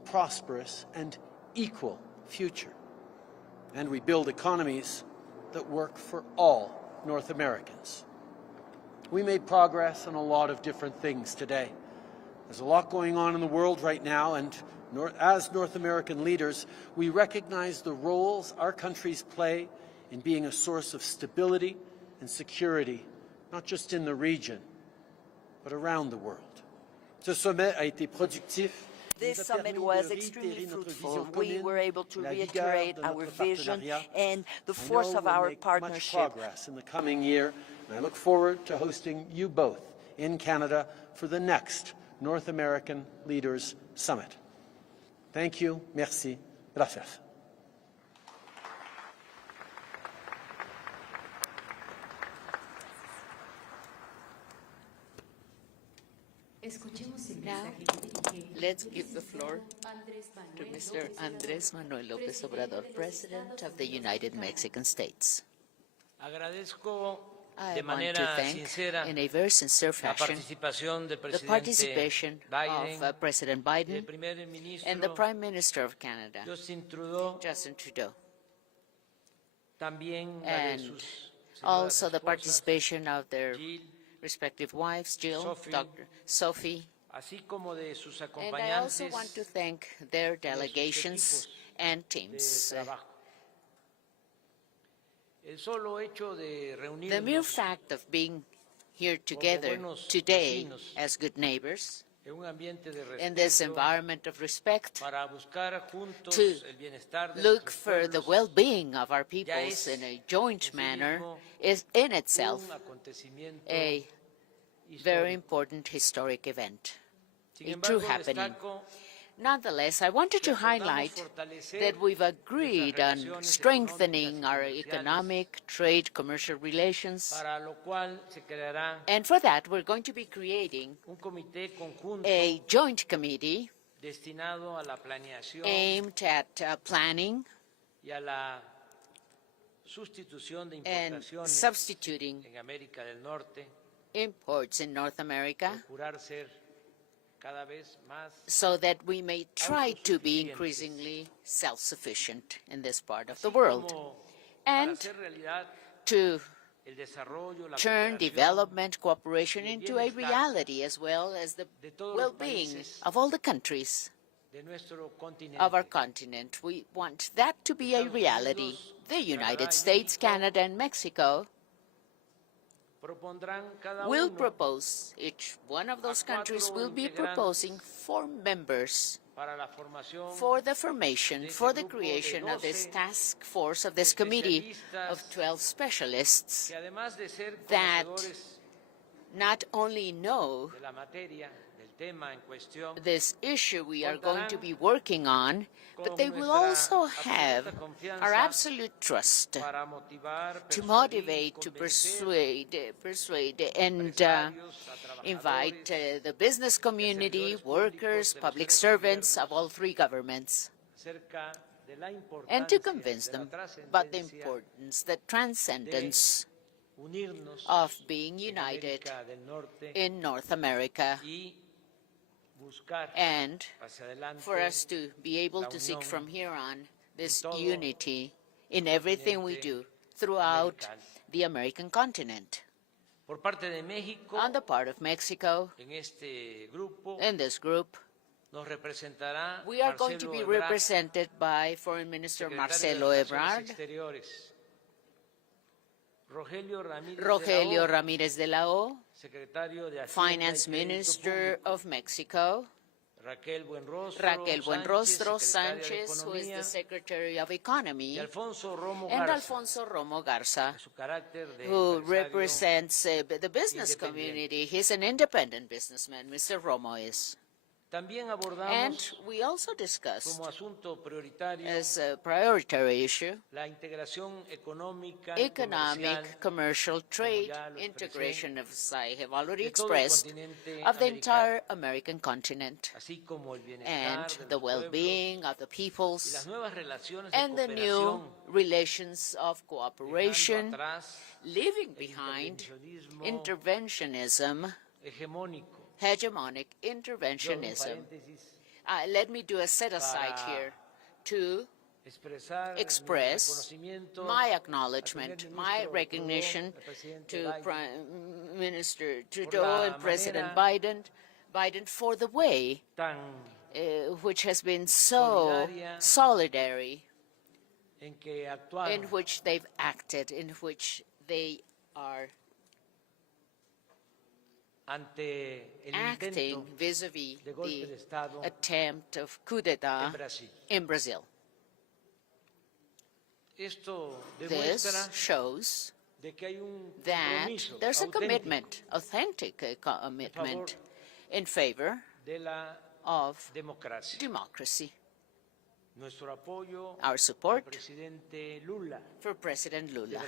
prosperous, and equal future. And we build economies that work for all North Americans. We made progress on a lot of different things today. There's a lot going on in the world right now, and as North American leaders, we recognize the roles our countries play in being a source of stability and security, not just in the region, but around the world. Ce sommet a été productif. This summit was extremely fruitful. We were able to reiterate our vision and the force of our partnership. Much progress in the coming year, and I look forward to hosting you both in Canada for the next North American Leaders Summit. Thank you. Merci. Gracias. Now, let's give the floor to Mr. Andrés Manuel López Obrador, President of the United Mexican States. I want to thank, in a very sincere fashion, the participation of President Biden and the Prime Minister of Canada, Justin Trudeau, and also the participation of their respective wives, Jill, Dr. Sophie, and I also want to thank their delegations and teams The mere fact of being here together today as good neighbors in this environment of respect to look for the well-being of our peoples in a joint manner is in itself a very important historic event, a true happening. Nonetheless, I wanted to highlight that we've agreed on strengthening our economic, trade, commercial relations, and for that we're going to be creating a joint committee aimed at planning and substituting imports in North America so that we may try to be increasingly self-sufficient in this part of the world, and to turn development cooperation into a reality, as well as the well-being of all the countries of our continent. We want that to be a reality. The United States, Canada, and Mexico will propose, each one of those countries will be proposing 4 members for the formation, for the creation of this task force, of this committee of 12 specialists that not only know this issue we are going to be working on, but they will also have our absolute trust to motivate, to persuade, and invite the business community, workers, public servants of all 3 governments, and to convince them about the importance, the transcendence of being united in North America, and for us to be able to seek from here on this unity in everything we do throughout the American continent. On the part of Mexico, in this group, we are going to be represented by Foreign Minister Marcelo Ebrard, Rogelio Ramírez de la O, Finance Minister of Mexico, Raquel Buenrostro Sanchez, who is the Secretary of Economy, and Alfonso Romo Garza, who represents the business community. He's an independent businessman, Mr. Romo is. And we also discussed, as a priority issue, economic, commercial, trade integration, as I have already expressed, of the entire American continent, and the well-being of the peoples, and the new relations of cooperation, leaving behind interventionism, hegemonic interventionism. Let me do a set-aside here to express my acknowledgement, my recognition to Prime Minister Trudeau and President Biden for the way which has been so solidary, in which they've acted, in which they are acting vis-a-vis the attempt of coup d'etat in Brazil. This shows that there's a commitment, authentic commitment, in favor of democracy. Our support for President Lula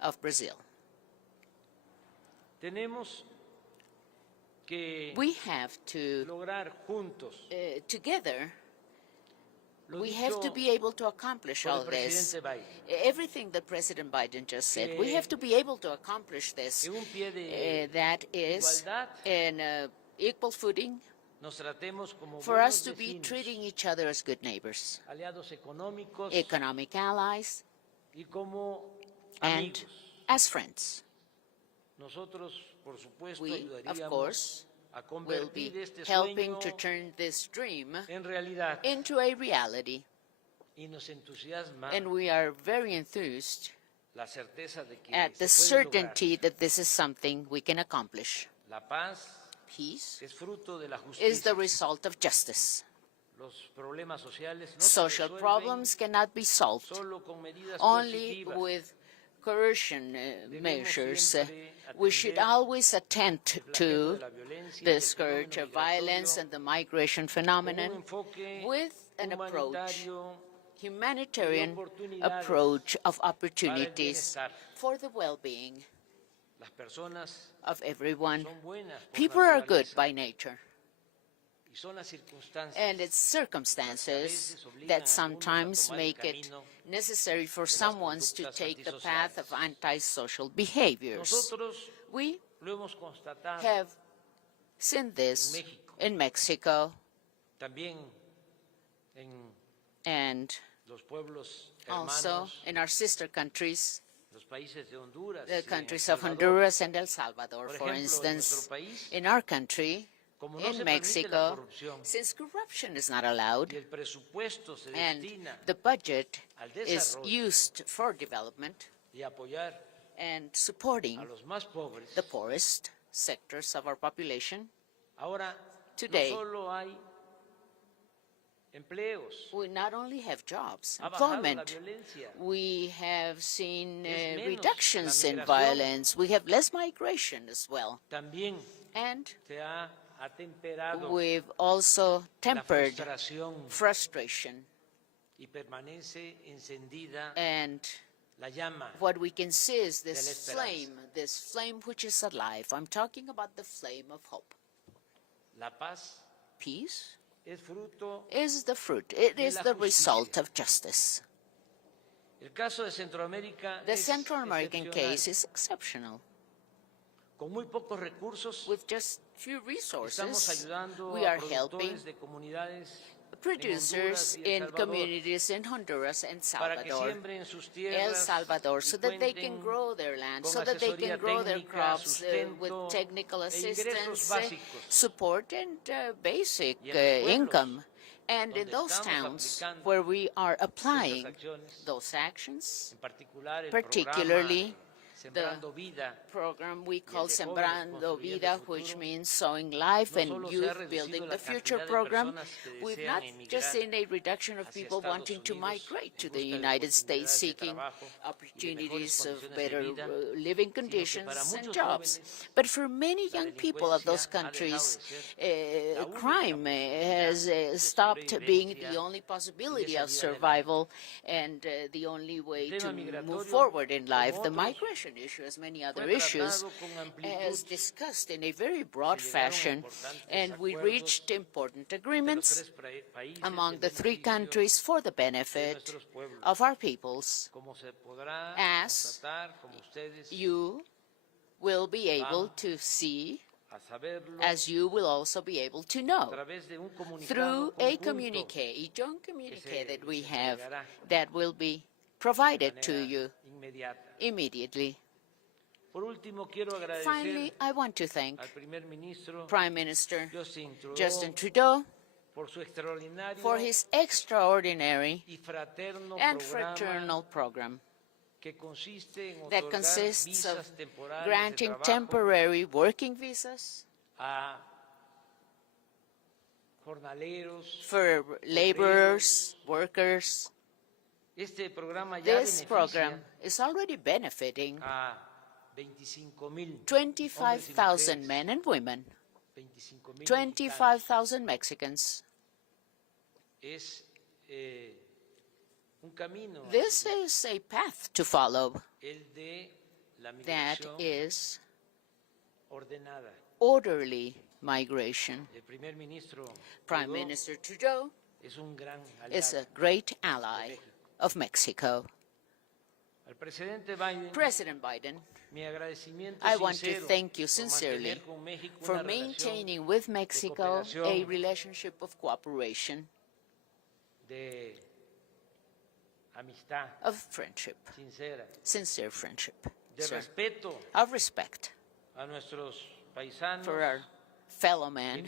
of Brazil. We have to, together, we have to be able to accomplish all this. Everything that President Biden just said, we have to be able to accomplish this. That is, in equal footing, for us to be treating each other as good neighbors, economic allies, and as friends. We, of course, will be helping to turn this dream into a reality. And we are very enthused at the certainty that this is something we can accomplish. Peace is the result of justice. Social problems cannot be solved only with coercion measures. We should always attend to the scourge of violence and the migration phenomenon with an approach, humanitarian approach of opportunities for the well-being of everyone. People are good by nature. And it's circumstances that sometimes make it necessary for someone to take the path of antisocial behaviors. We have seen this in Mexico and also in our sister countries, the countries of Honduras and El Salvador, for instance. In our country, in Mexico, since corruption is not allowed and the budget is used for development and supporting the poorest sectors of our population, today we not only have jobs, employment, we have seen reductions in violence, we have less migration as well. And we've also tempered frustration, and what we can see is this flame which is alive. I'm talking about the flame of hope. Peace is the fruit, it is the result of justice. The Central American case is exceptional. With just few resources, we are helping producers in communities in Honduras and El Salvador, so that they can grow their land, so that they can grow their crops with technical assistance, support, and basic income. And in those towns where we are applying those actions, particularly the program we call Sembrando Vida, which means sowing life and youth building the future program, we've not just seen a reduction of people wanting to migrate to the United States seeking opportunities of better living conditions and jobs, but for many young people of those countries, crime has stopped being the only possibility of survival and the only way to move forward in life. The migration issue, as many other issues, as discussed in a very broad fashion, and we reached important agreements among the three countries for the benefit of our peoples, as you will be able to see, as you will also be able to know, through a communique, a joint communique that we have, that will be provided to you immediately. Finally, I want to thank Prime Minister Justin Trudeau for his extraordinary and fraternal program that consists of granting temporary working visas for laborers, workers. This program is already benefiting 25,000 men and women, 25,000 Mexicans. This is a path to follow, that is orderly migration. Prime Minister Trudeau is a great ally of Mexico. President Biden, I want to thank you sincerely for maintaining with Mexico a relationship of cooperation, of friendship, sincere friendship, of respect for our fellow men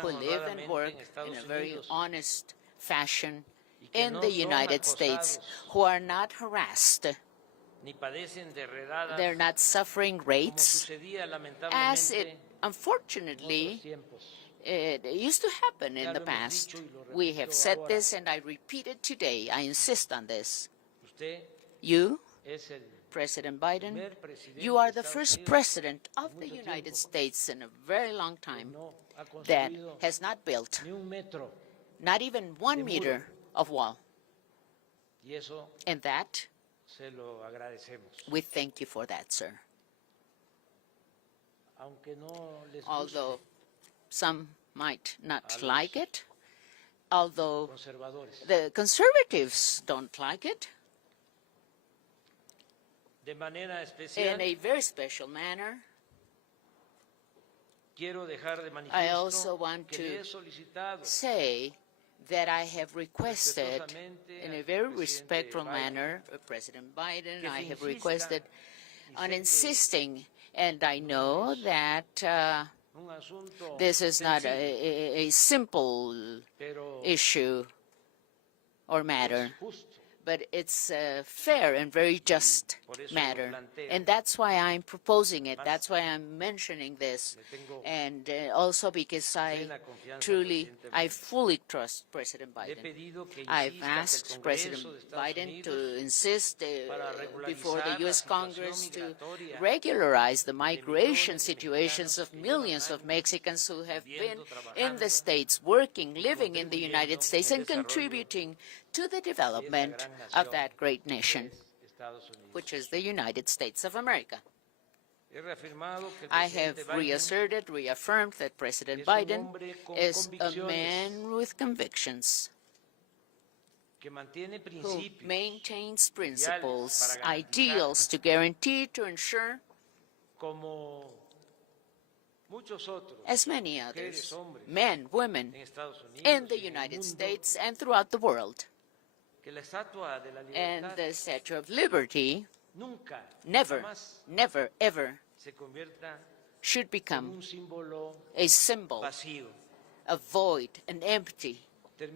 who live and work in a very honest fashion in the United States, who are not harassed they're not suffering rates, as it unfortunately it used to happen in the past. We have said this, and I repeat it today. I insist on this. You, President Biden, you are the first president of the United States in a very long time that has not built not even 1 meter of wall. And that, we thank you for that, sir. Although some might not like it, although the conservatives don't like it, in a very special manner, I also want to say that I have requested, in a very respectful manner, President Biden, I have requested on insisting, and I know that this is not a simple issue or matter, but it's a fair and very just matter. And that's why I'm proposing it. That's why I'm mentioning this. And also because I fully trust President Biden. I've asked President Biden to insist before the U.S. Congress to regularize the migration situations of millions of Mexicans who have been in the States, working, living in the United States, and contributing to the development of that great nation, which is the United States of America. I have reaffirmed that President Biden is a man with convictions, who maintains principles, ideals to guarantee, to ensure, as many others, men, women, in the United States and throughout the world. And the Statue of Liberty never, never, ever should become a symbol, a void, an empty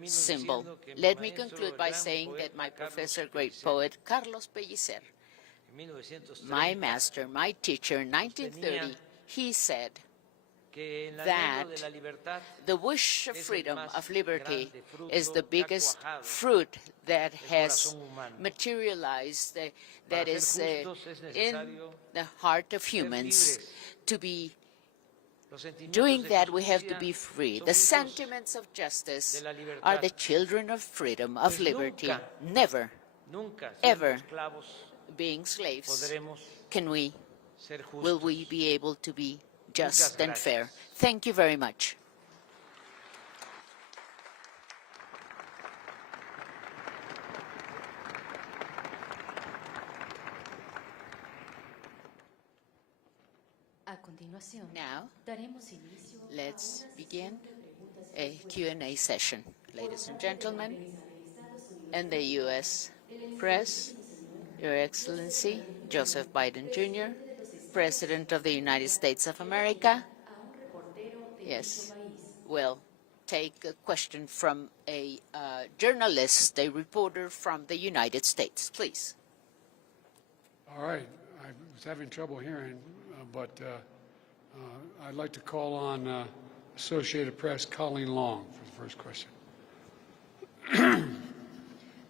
symbol. Let me conclude by saying that my professor, great poet, Carlos Pellicer, my master, my teacher in 1930, he said that the wish of freedom, of liberty, is the biggest fruit that has materialized, that is in the heart of humans. To be doing that, we have to be free. The sentiments of justice are the children of freedom, of liberty. Never, ever being slaves will we be able to be just and fair. Thank you very much. Now, let's begin a Q&A session. Ladies and gentlemen, and the U.S. press, Your Excellency, Joseph Biden Jr., President of the United States of America. Yes, we'll take a question from a journalist, a reporter from the United States, please. All right. I was having trouble hearing, but I'd like to call on Associated Press Colleen Long for the first question.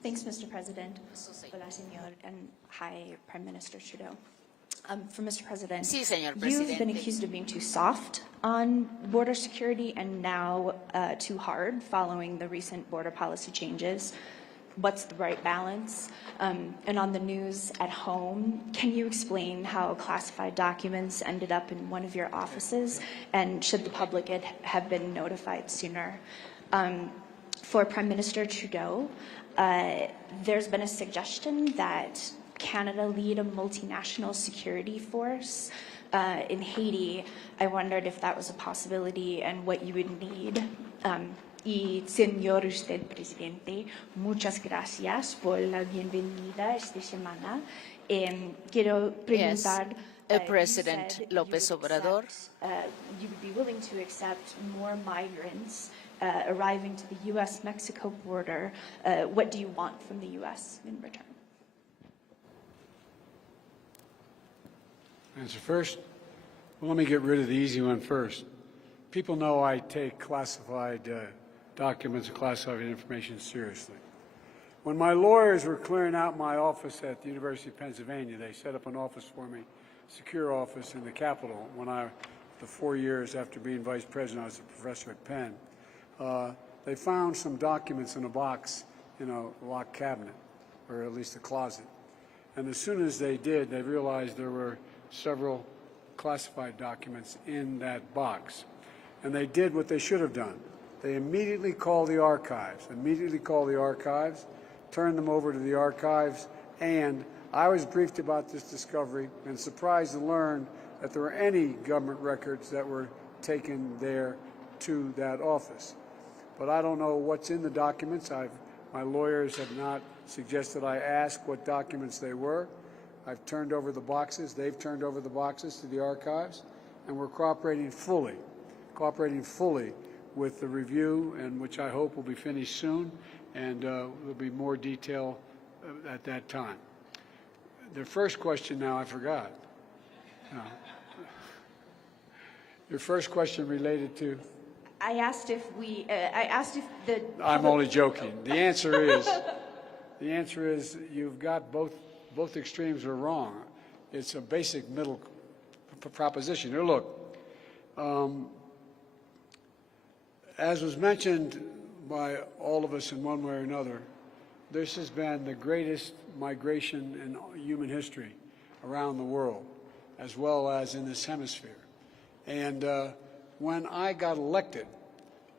Thanks, Mr. President. Hola, señor, and hi, Prime Minister Trudeau. For Mr. President, Sí, señor you've Presidente. been accused of being too soft on border security and now too hard following the recent border policy changes. What's the right balance? And on the news at home, can you explain how classified documents ended up in one of your offices, and should the public have been notified sooner? For Prime Minister Trudeau, there's been a suggestion that Canada lead a multinational security force in Haiti. I wondered if that was a possibility and what you would need. Y señor usted presidente, muchas gracias por la bienvenida esta semana. Quiero preguntar. President López Obrador. You would be willing to accept more migrants arriving to the U.S.-Mexico border. What do you want from the U.S. in return? answer first? Well, let me get rid of the easy one first. People know I take classified documents and classified information seriously. When my lawyers were clearing out my office at the University of Pennsylvania, they set up an office for me, secure office in the Capitol. The 4 years after being vice president, I was a professor at Penn. They found some documents in a box in a locked cabinet, or at least a closet. And as soon as they did, they realized there were several classified documents in that box. And they did what they should have done. They immediately called the archives, turned them over to the archives, and I was briefed about this discovery and surprised to learn that there were any government records that were taken there to that office. But I don't know what's in the documents. My lawyers have not suggested I ask what documents they were. I've turned over the boxes. They've turned over the boxes to the archives, and we're cooperating fully with the review, and which I hope will be finished soon, and there'll be more detail at that time. The first question now I forgot. Your first question related to? I asked if the. I'm only joking. The answer is you've got both extremes are wrong. It's a basic middle proposition. Here, look. As was mentioned by all of us in one way or another, this has been the greatest migration in human history around the world, as well as in this hemisphere. And when I got elected,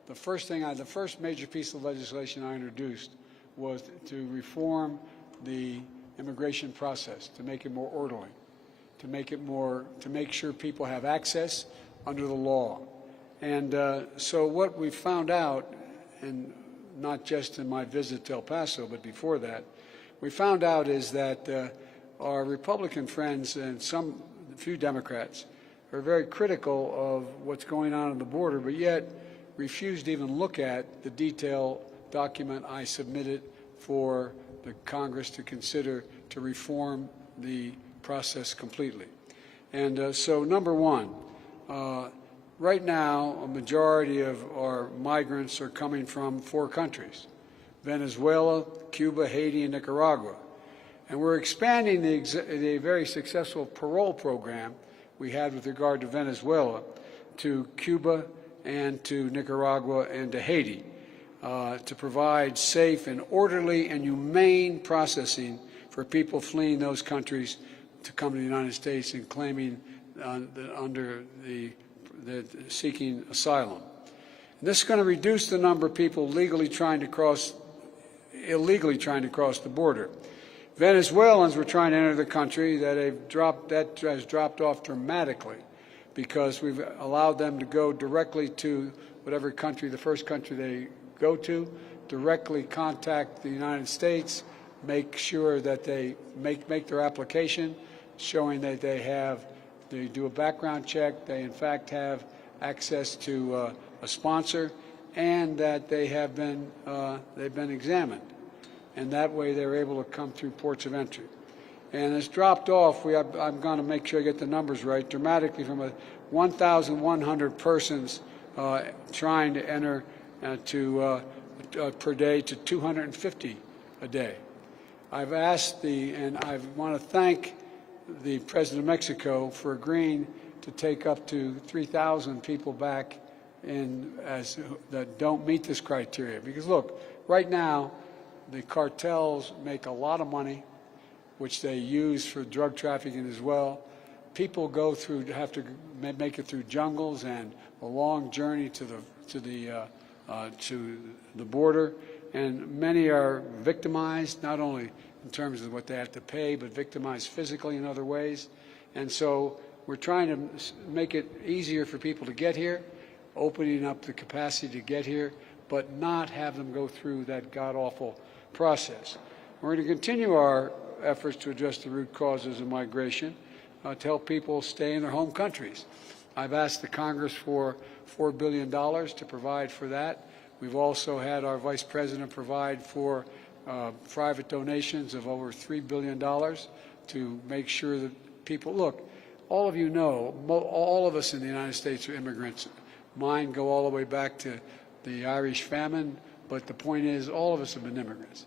the first major piece of legislation I introduced was to reform the immigration process, to make it more orderly, to make sure people have access under the law. And so what we found out, and not just in my visit to El Paso, but before that, we found out is that our Republican friends and a few Democrats are very critical of what's going on the border, but yet refused to even look at the detailed document I submitted for the Congress to consider to reform the process completely. And so, number one, right now, a majority of our migrants are coming from 4 countries: Venezuela, Cuba, Haiti, and Nicaragua. And we're expanding the very successful parole program we had with regard to Venezuela to Cuba and to Nicaragua and to Haiti to provide safe and orderly and humane processing for people fleeing those countries to come to the United States and claiming seeking asylum. And this is going to reduce the number of people illegally trying to cross the border. Venezuelans were trying to enter the country that has dropped off dramatically because we've allowed them to go directly to whatever country, the first country they go to, directly contact the United States, make sure that they make their application, showing that they do a background check, they in fact have access to a sponsor, and that they've been examined. And that way they're able to come through ports of entry. And it's dropped off, I'm going to make sure I get the numbers right, dramatically from 1,100 persons trying to enter per day to 250 a day. I've asked and I want to thank the President of Mexico for agreeing to take up to 3,000 people back that don't meet this criteria. Because look, right now, the cartels make a lot of money, which they use for drug trafficking as well. People have to make it through jungles and a long journey to the border, and many are victimized, not only in terms of what they have to pay, but victimized physically in other ways. And so we're trying to make it easier for people to get here, opening up the capacity to get here, but not have them go through that god-awful process. We're going to continue our efforts to address the root causes of migration, to help people stay in their home countries. I've asked the Congress for $4 billion to provide for that. We've also had our Vice President provide for private donations of over $3 billion to make sure that people, look, all of you know, all of us in the United States are immigrants. Mine go all the way back to the Irish famine, but the point is all of us have been immigrants.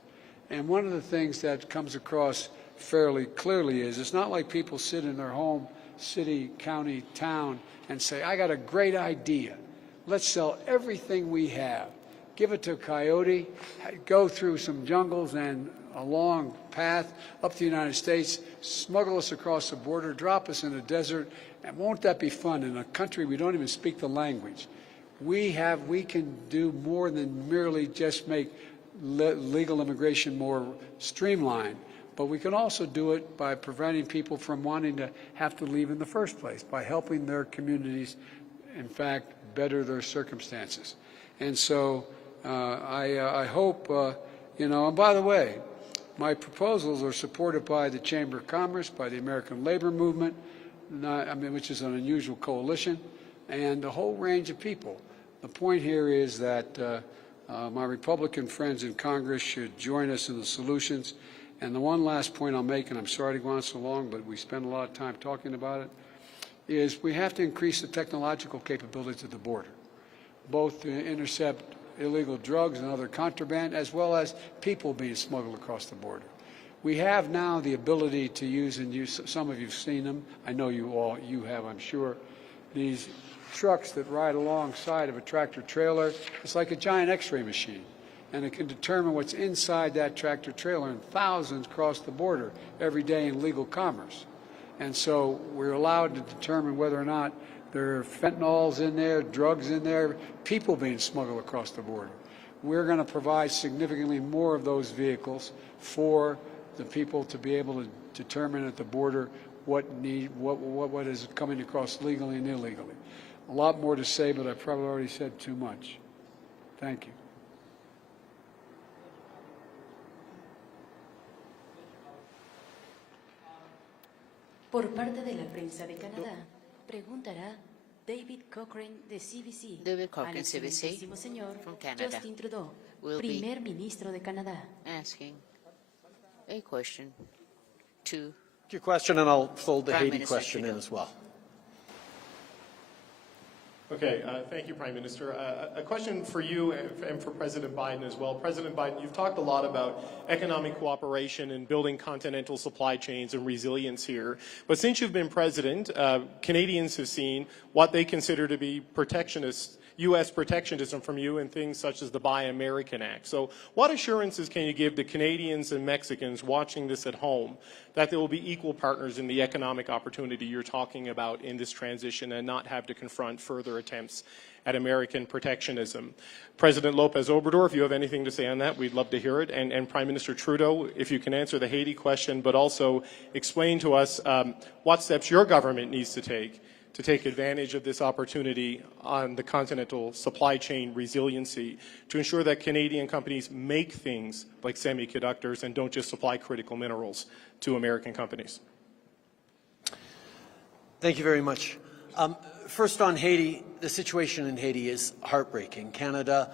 And one of the things that comes across fairly clearly is it's not like people sit in their home, city, county, town, and say, I got a great idea. Let's sell everything we have. Give it to a coyote, go through some jungles and a long path up to the United States, smuggle us across the border, drop us in a desert, and won't that be fun in a country we don't even speak the language? We can do more than merely just make legal immigration more streamlined, but we can also do it by preventing people from wanting to have to leave in the first place, by helping their communities, in fact, better their circumstances. And so I hope, and by the way, my proposals are supported by the Chamber of Commerce, by the American Labor Movement, which is an unusual coalition, and a whole range of people. The point here is that my Republican friends in Congress should join us in the solutions. And the one last point I'll make, and I'm sorry to go on so long, but we spend a lot of time talking about it, is we have to increase the technological capabilities at the border, both to intercept illegal drugs and other contraband, as well as people being smuggled across the border. We have now the ability to use, and some of you have seen them, I know you have, I'm sure, these trucks that ride alongside of a tractor trailer. It's like a giant x-ray machine, and it can determine what's inside that tractor trailer, and thousands cross the border every day in legal commerce. And so we're allowed to determine whether or not there are fentanyls in there, drugs in there, people being smuggled across the border. We're going to provide significantly more of those vehicles for the people to be able to determine at the border what is coming across legally and illegally. A lot more to say, but I probably already said too much. Thank you. Por parte de la prensa de Canadá, preguntará David Cochrane de CBC. David Cochrane, al CBC, excelentísimo señor from Canada, Justin Trudeau, will primer be ministro de Canadá. asking a question to Your question, and I'll fold the Prime Haiti Minister question in Trudeau. as well. Okay, thank you, Prime Minister. A question for you and for President Biden as well. President Biden, you've talked a lot about economic cooperation and building continental supply chains and resilience here. But since you've been president, Canadians have seen what they consider to be protectionist U.S. protectionism from you in things such as the Buy American Act. So what assurances can you give to Canadians and Mexicans watching this at home that there will be equal partners in the economic opportunity you're talking about in this transition and not have to confront further attempts at American protectionism? President Lopez Obrador, if you have anything to say on that, we'd love to hear it. And Prime Minister Trudeau, if you can answer the Haiti question, but also explain to us what steps your government needs to take advantage of this opportunity on the continental supply chain resiliency to ensure that Canadian companies make things like semiconductors and don't just supply critical minerals to American companies. Thank you very much. First on Haiti, the situation in Haiti is heartbreaking. Canada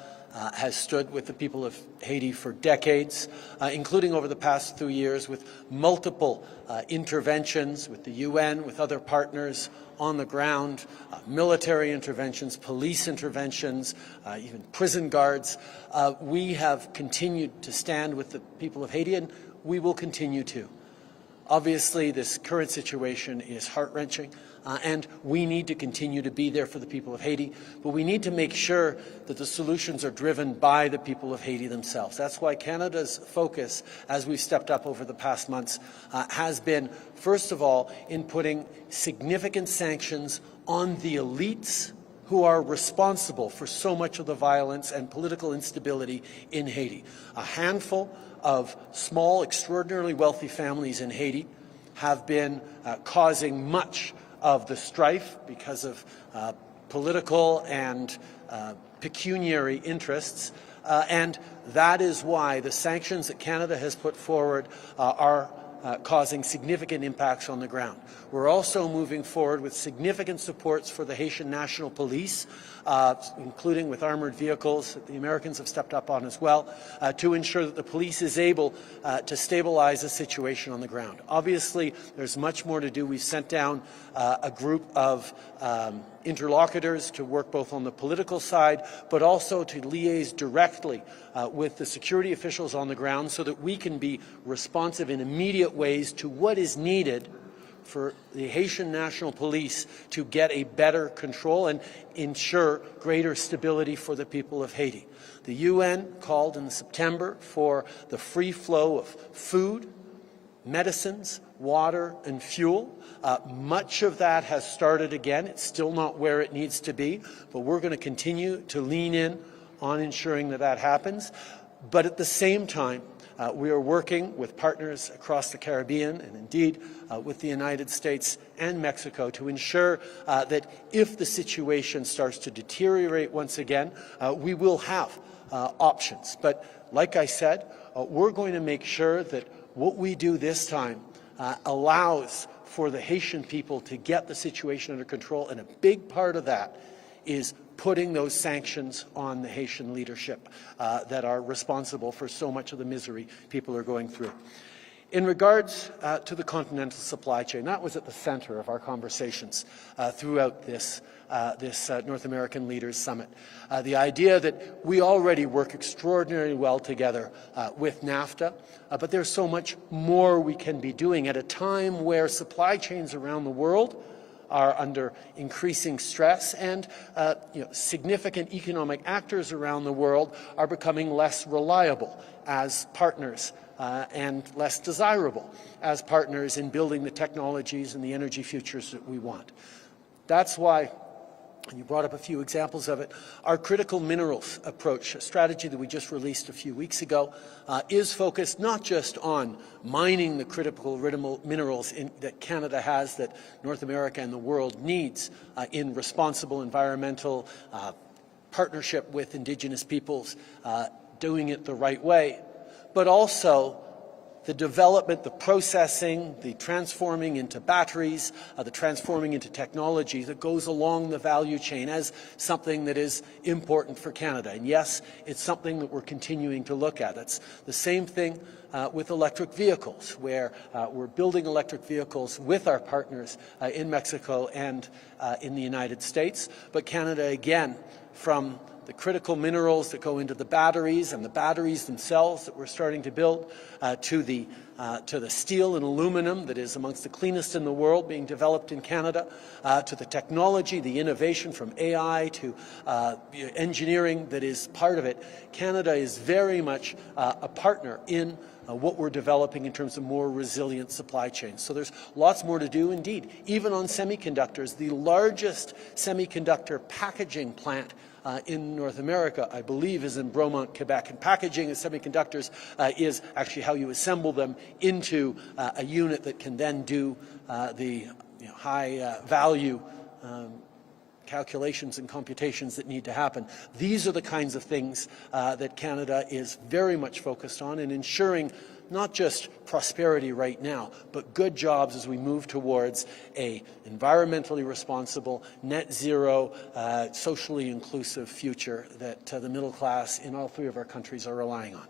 has stood with the people of Haiti for decades, including over the past 2 years with multiple interventions with the UN, with other partners on the ground, military interventions, police interventions, even prison guards. We have continued to stand with the people of Haiti, and we will continue to. Obviously, this current situation is heart-wrenching, and we need to continue to be there for the people of Haiti, but we need to make sure that the solutions are driven by the people of Haiti themselves. That's why Canada's focus, as we've stepped up over the past months, has been, first of all, in putting significant sanctions on the elites who are responsible for so much of the violence and political instability in Haiti. A handful of small, extraordinarily wealthy families in Haiti have been causing much of the strife because of political and pecuniary interests, and that is why the sanctions that Canada has put forward are causing significant impacts on the ground. We're also moving forward with significant supports for the Haitian National Police, including with armored vehicles that the Americans have stepped up on as well, to ensure that the police is able to stabilize the situation on the ground. Obviously, there's much more to do. We've sent down a group of interlocutors to work both on the political side, but also to liaise directly with the security officials on the ground so that we can be responsive in immediate ways to what is needed for the Haitian National Police to get a better control and ensure greater stability for the people of Haiti. The UN called in September for the free flow of food, medicines, water, and fuel. Much of that has started again. It's still not where it needs to be, but we're going to continue to lean in on ensuring that that happens. But at the same time, we are working with partners across the Caribbean and indeed with the United States and Mexico to ensure that if the situation starts to deteriorate once again, we will have options. But like I said, we're going to make sure that what we do this time allows for the Haitian people to get the situation under control, and a big part of that is putting those sanctions on the Haitian leadership that are responsible for so much of the misery people are going through. In regards to the continental supply chain, that was at the center of our conversations throughout this North American Leaders Summit. The idea that we already work extraordinarily well together with NAFTA, but there's so much more we can be doing at a time where supply chains around the world are under increasing stress, and significant economic actors around the world are becoming less reliable as partners and less desirable as partners in building the technologies and the energy futures that we want. That's why, and you brought up a few examples of it, our critical minerals approach, a strategy that we just released a few weeks ago, is focused not just on mining the critical minerals that Canada has, that North America and the world needs in responsible environmental partnership with Indigenous peoples, doing it the right way, but also the development, the processing, the transforming into batteries, the transforming into technology that goes along the value chain as something that is important for Canada. And yes, it's something that we're continuing to look at. It's the same thing with electric vehicles, where we're building electric vehicles with our partners in Mexico and in the United States. But Canada, again, from the critical minerals that go into the batteries and the batteries themselves that we're starting to build, to the steel and aluminum that is amongst the cleanest in the world being developed in Canada, to the technology, the innovation from AI to engineering that is part of it. Canada is very much a partner in what we're developing in terms of more resilient supply chains. So there's lots more to do indeed. Even on semiconductors, the largest semiconductor packaging plant in North America, I believe, is in Bromont, Quebec. And packaging of semiconductors is actually how you assemble them into a unit that can then do the high value calculations and computations that need to happen. These are the kinds of things that Canada is very much focused on in ensuring not just prosperity right now, but good jobs as we move towards a environmentally responsible, net zero, socially inclusive future that the middle class in all three of our countries are relying on.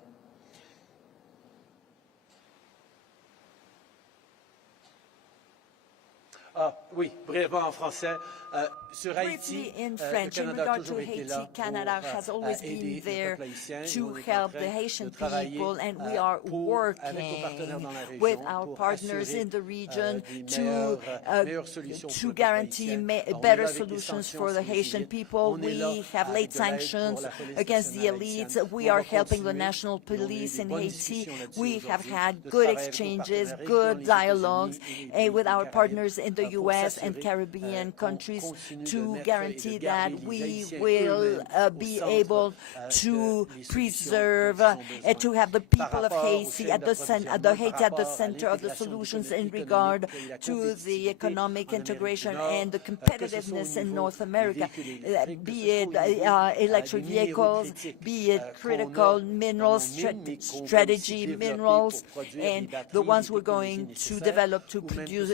Oui, brièvement en français. Sur Haïti, in French, in regard to Haiti, Canada has always been there to help the Haitian people, and we are working with our partners in the region to guarantee better solutions for the Haitian people. We have laid sanctions against the elites. We are helping the national police in Haiti. We have had good exchanges, good dialogues with our partners in the the U.S. and Caribbean countries to guarantee that we will be able to preserve and to have the people of Haiti at the center of the solutions in regard to the economic integration and the competitiveness in North America, be it electric vehicles, be it critical minerals, strategy minerals, and the ones we're going to develop to produce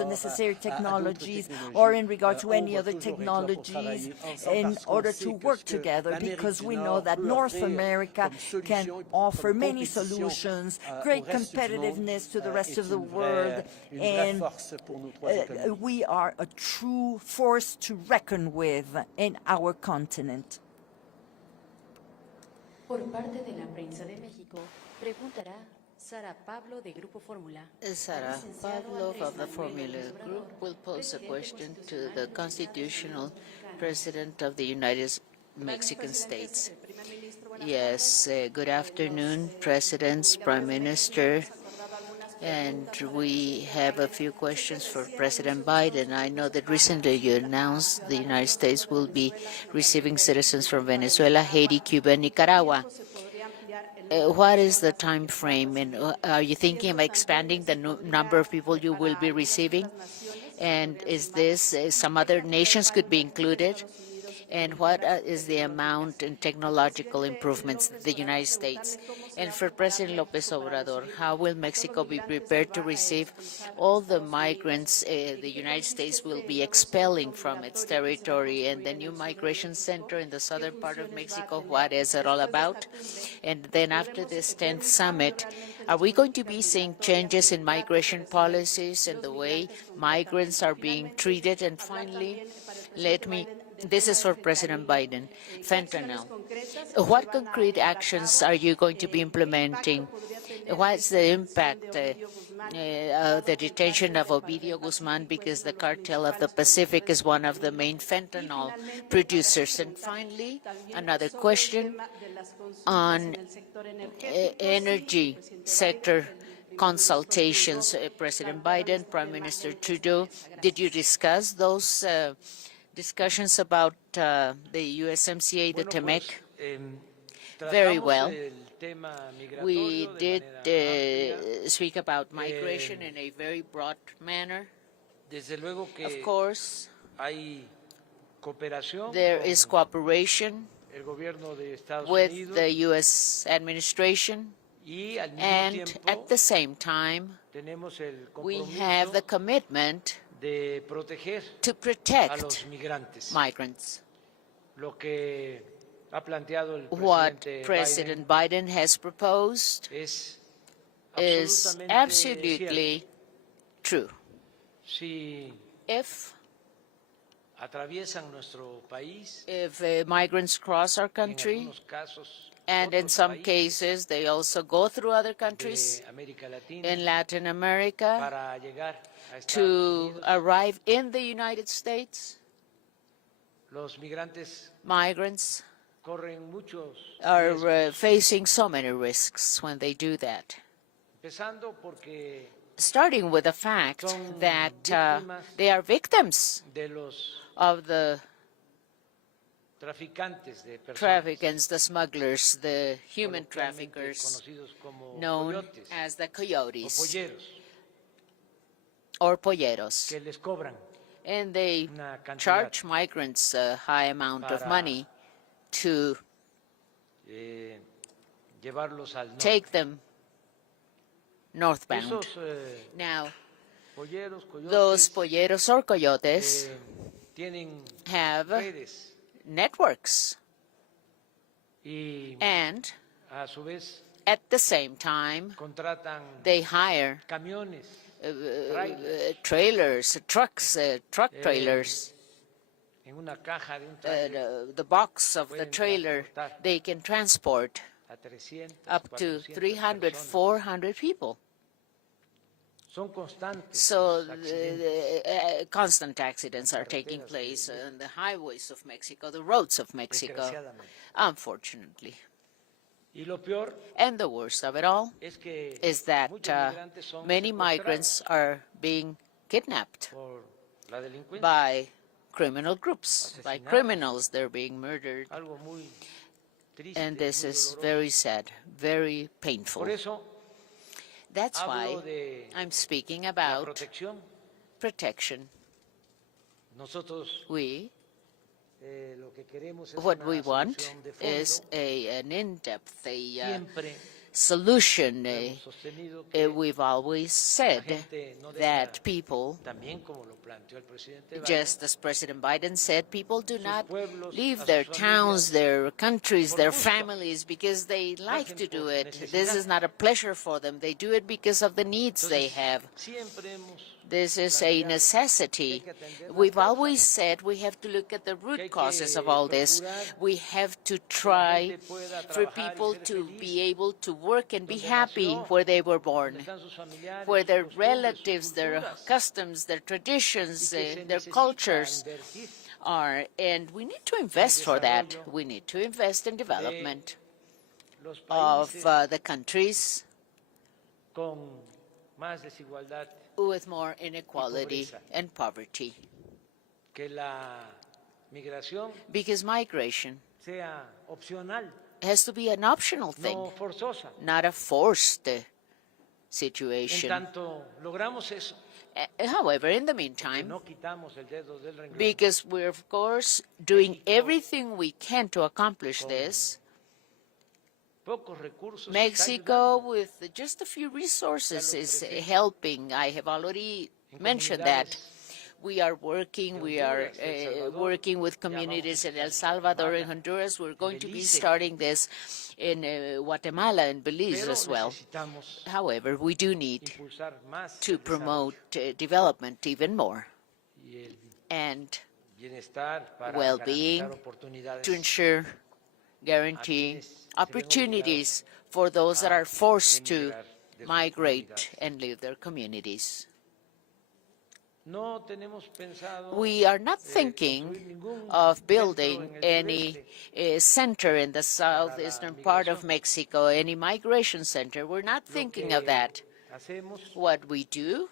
the necessary technologies, or in regard to any other technologies, in order to work together, because we know that North America can offer many solutions, great competitiveness to the rest of the world, and we are a true force to reckon with in our continent. Por parte de la prensa de México, preguntará Sara Pablo de Grupo Fórmula. Sara Pablo of the Formula Group will pose a question to the constitutional president of the United Mexican States. Yes, good afternoon, presidents, prime minister, and we have a few questions for President Biden. I know that recently you announced the United States will be receiving citizens from Venezuela, Haiti, Cuba, and Nicaragua. What is the time frame, and are you thinking of expanding the number of people you will be receiving? And is this some other nations could be included? And what is the amount in technological improvements in the United States? And for President López Obrador, how will Mexico be prepared to receive all the migrants the United States will be expelling from its territory? And the new migration center in the southern part of Mexico, what is it all about? And then after this 10th summit, are we going to be seeing changes in migration policies and the way migrants are being treated? And finally, this is for President Biden, fentanyl. What concrete actions are you going to be implementing? What's the impact of the detention of Ovidio Guzman, because the cartel of the Pacific is one of the main fentanyl producers? And finally, another question on energy sector consultations. President Biden, Prime Minister Trudeau, did you discuss those discussions about the USMCA, the TEMEC? Very well. We did speak about migration in a very broad manner. Of course, there is cooperation with the U.S. administration, and at the same time, we have the commitment to protect migrants. What President Biden has proposed is absolutely true. If migrants cross our country, and in some cases they also go through other countries in Latin America to arrive in the United States, migrants are facing so many risks when they do that. Starting with the fact that they are victims of the traffickers, the smugglers, the human traffickers, known as the coyotes or polleros. And they charge migrants a high amount of money to take them northbound. Now, those polleros or coyotes have networks, and at the same time, they hire trailers, truck trailers. The box of the trailer, they can transport up to 300, 400 people. So constant accidents are taking place on the highways of Mexico, the roads of Mexico, unfortunately. And the worst of it all is that many migrants are being kidnapped by criminal groups, by criminals. They're being murdered. And this is very sad, very painful. That's why I'm speaking about protection. What we want is an in-depth solution. We've always said that people, just as President Biden said, people do not leave their towns, their countries, their families because they like to do it. This is not a pleasure for them. They do it because of the needs they have. This is a necessity. We've always said we have to look at the root causes of all this. We have to try for people to be able to work and be happy where they were born, where their relatives, their customs, their traditions, their cultures are. And we need to invest for that. We need to invest in development of the countries with more inequality and poverty. Because migration has to be an optional thing, not a forced situation. However, in the meantime, because we're of course doing everything we can to accomplish this, Mexico, with just a few resources, is helping. I have already mentioned that. We are working with communities in El Salvador and Honduras. We're going to be starting this in Guatemala and Belize as well. However, we do need to promote development even more and well-being to ensure, guarantee opportunities for those that are forced to migrate and leave their communities. We are not thinking of building any center in the southeastern part of Mexico, any migration center. We're not thinking of that. What we do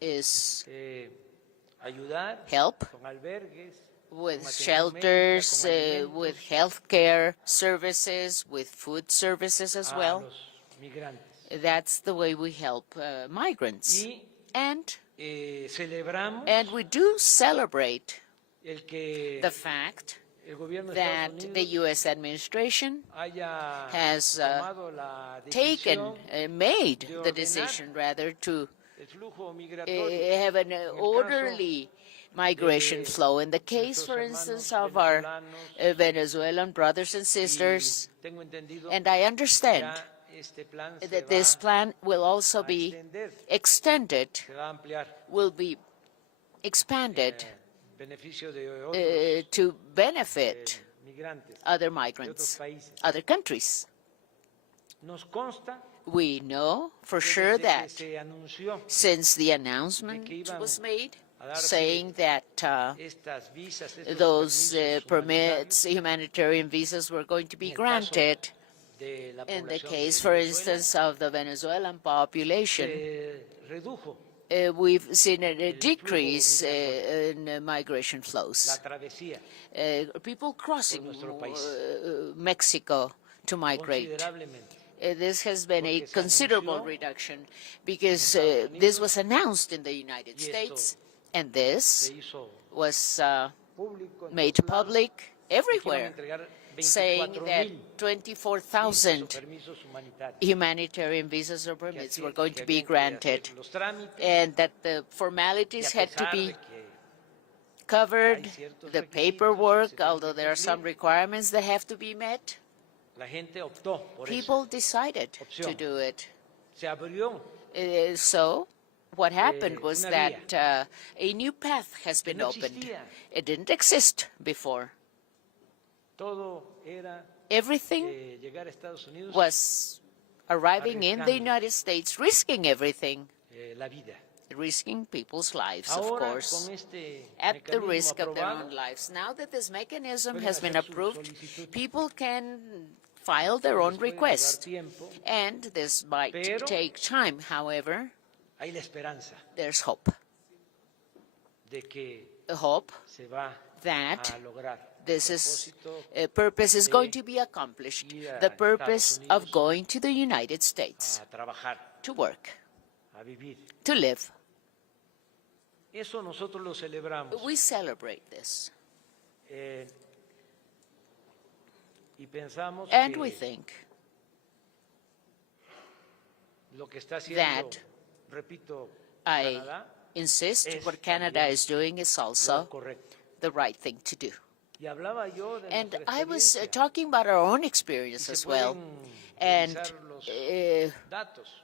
is help with shelters, with health care services, with food services as well. That's the way we help migrants. And we do celebrate the fact that the U.S. administration has made the decision, rather, to have an orderly migration flow. In the case, for instance, of our Venezuelan brothers and sisters, and I understand that this plan will also be extended, will be expanded to benefit other migrants, other countries. We know for sure that since the announcement was made, saying that those permits, humanitarian visas, were going to be granted, in the case, for instance, of the Venezuelan population, we've seen a decrease in migration flows. People crossing Mexico to migrate. This has been a considerable reduction because this was announced in the United States, and this was made public everywhere, saying that 24,000 humanitarian visas or permits were going to be granted, and that the formalities had to be covered, the paperwork, although there are some requirements that have to be met. People decided to do it. So what happened was that a new path has been opened. It didn't exist before. Everything was arriving in the United States, risking everything, risking people's lives, of course, at the risk of their own lives. Now that this mechanism has been approved, people can file their own request, and this might take time. However, there's hope. hope that this purpose is going to be accomplished, the purpose of going to the United States to work, to live. We celebrate this. And we think that, I insist, what Canada is doing is also the right thing to do. And I was talking about our own experience as well. And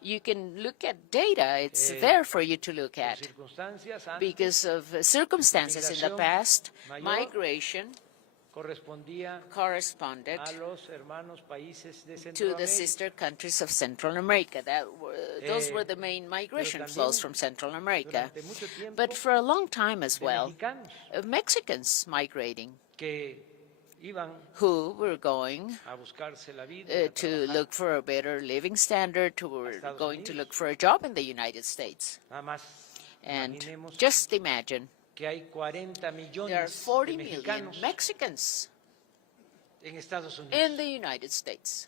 you can look at data. It's there for you to look at. Because of circumstances in the past, migration corresponded to the sister countries of Central America. Those were the main migration flows from Central America. But for a long time as well, Mexicans migrating who were going to look for a better living standard, who were going to look for a job in the United States. And just imagine, there are 40 million Mexicans in the United States.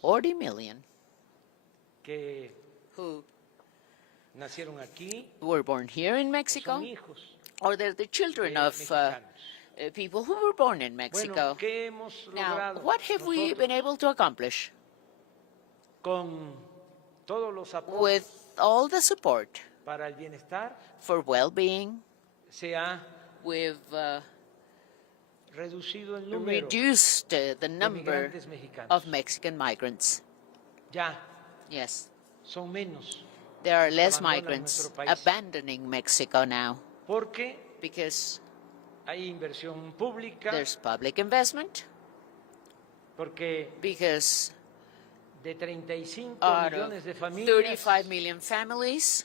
40 million who were born here in Mexico, or they're the children of people who were born in Mexico. Now, what have we been able to accomplish? With all the support for well-being, we've reduced the number of Mexican migrants. Yes. There are less migrants abandoning Mexico now because there's public investment, because out of 35 million families,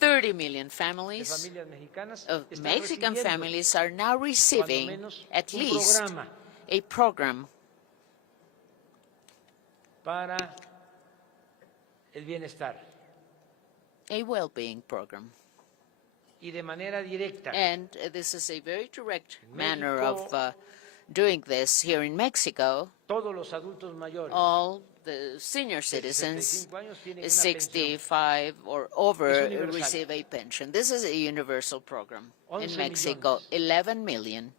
30 million families of Mexican families are now receiving at least a program a well-being program. And this is a very direct manner of doing this here in Mexico. All the senior citizens, 65 or over, receive a pension. This is a universal program in Mexico. 11 million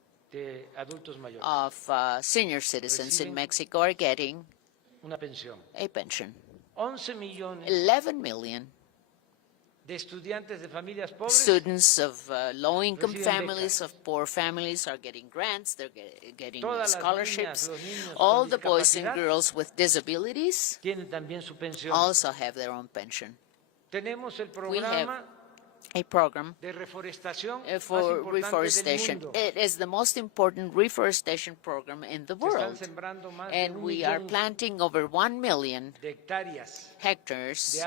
of senior citizens in Mexico are getting a pension. 11 million students of low-income families, of poor families, are getting grants, they're getting scholarships. All the boys and girls with disabilities also have their own pension. We have a program for reforestation. It is the most important reforestation program in the world. And we are planting over 1 million hectares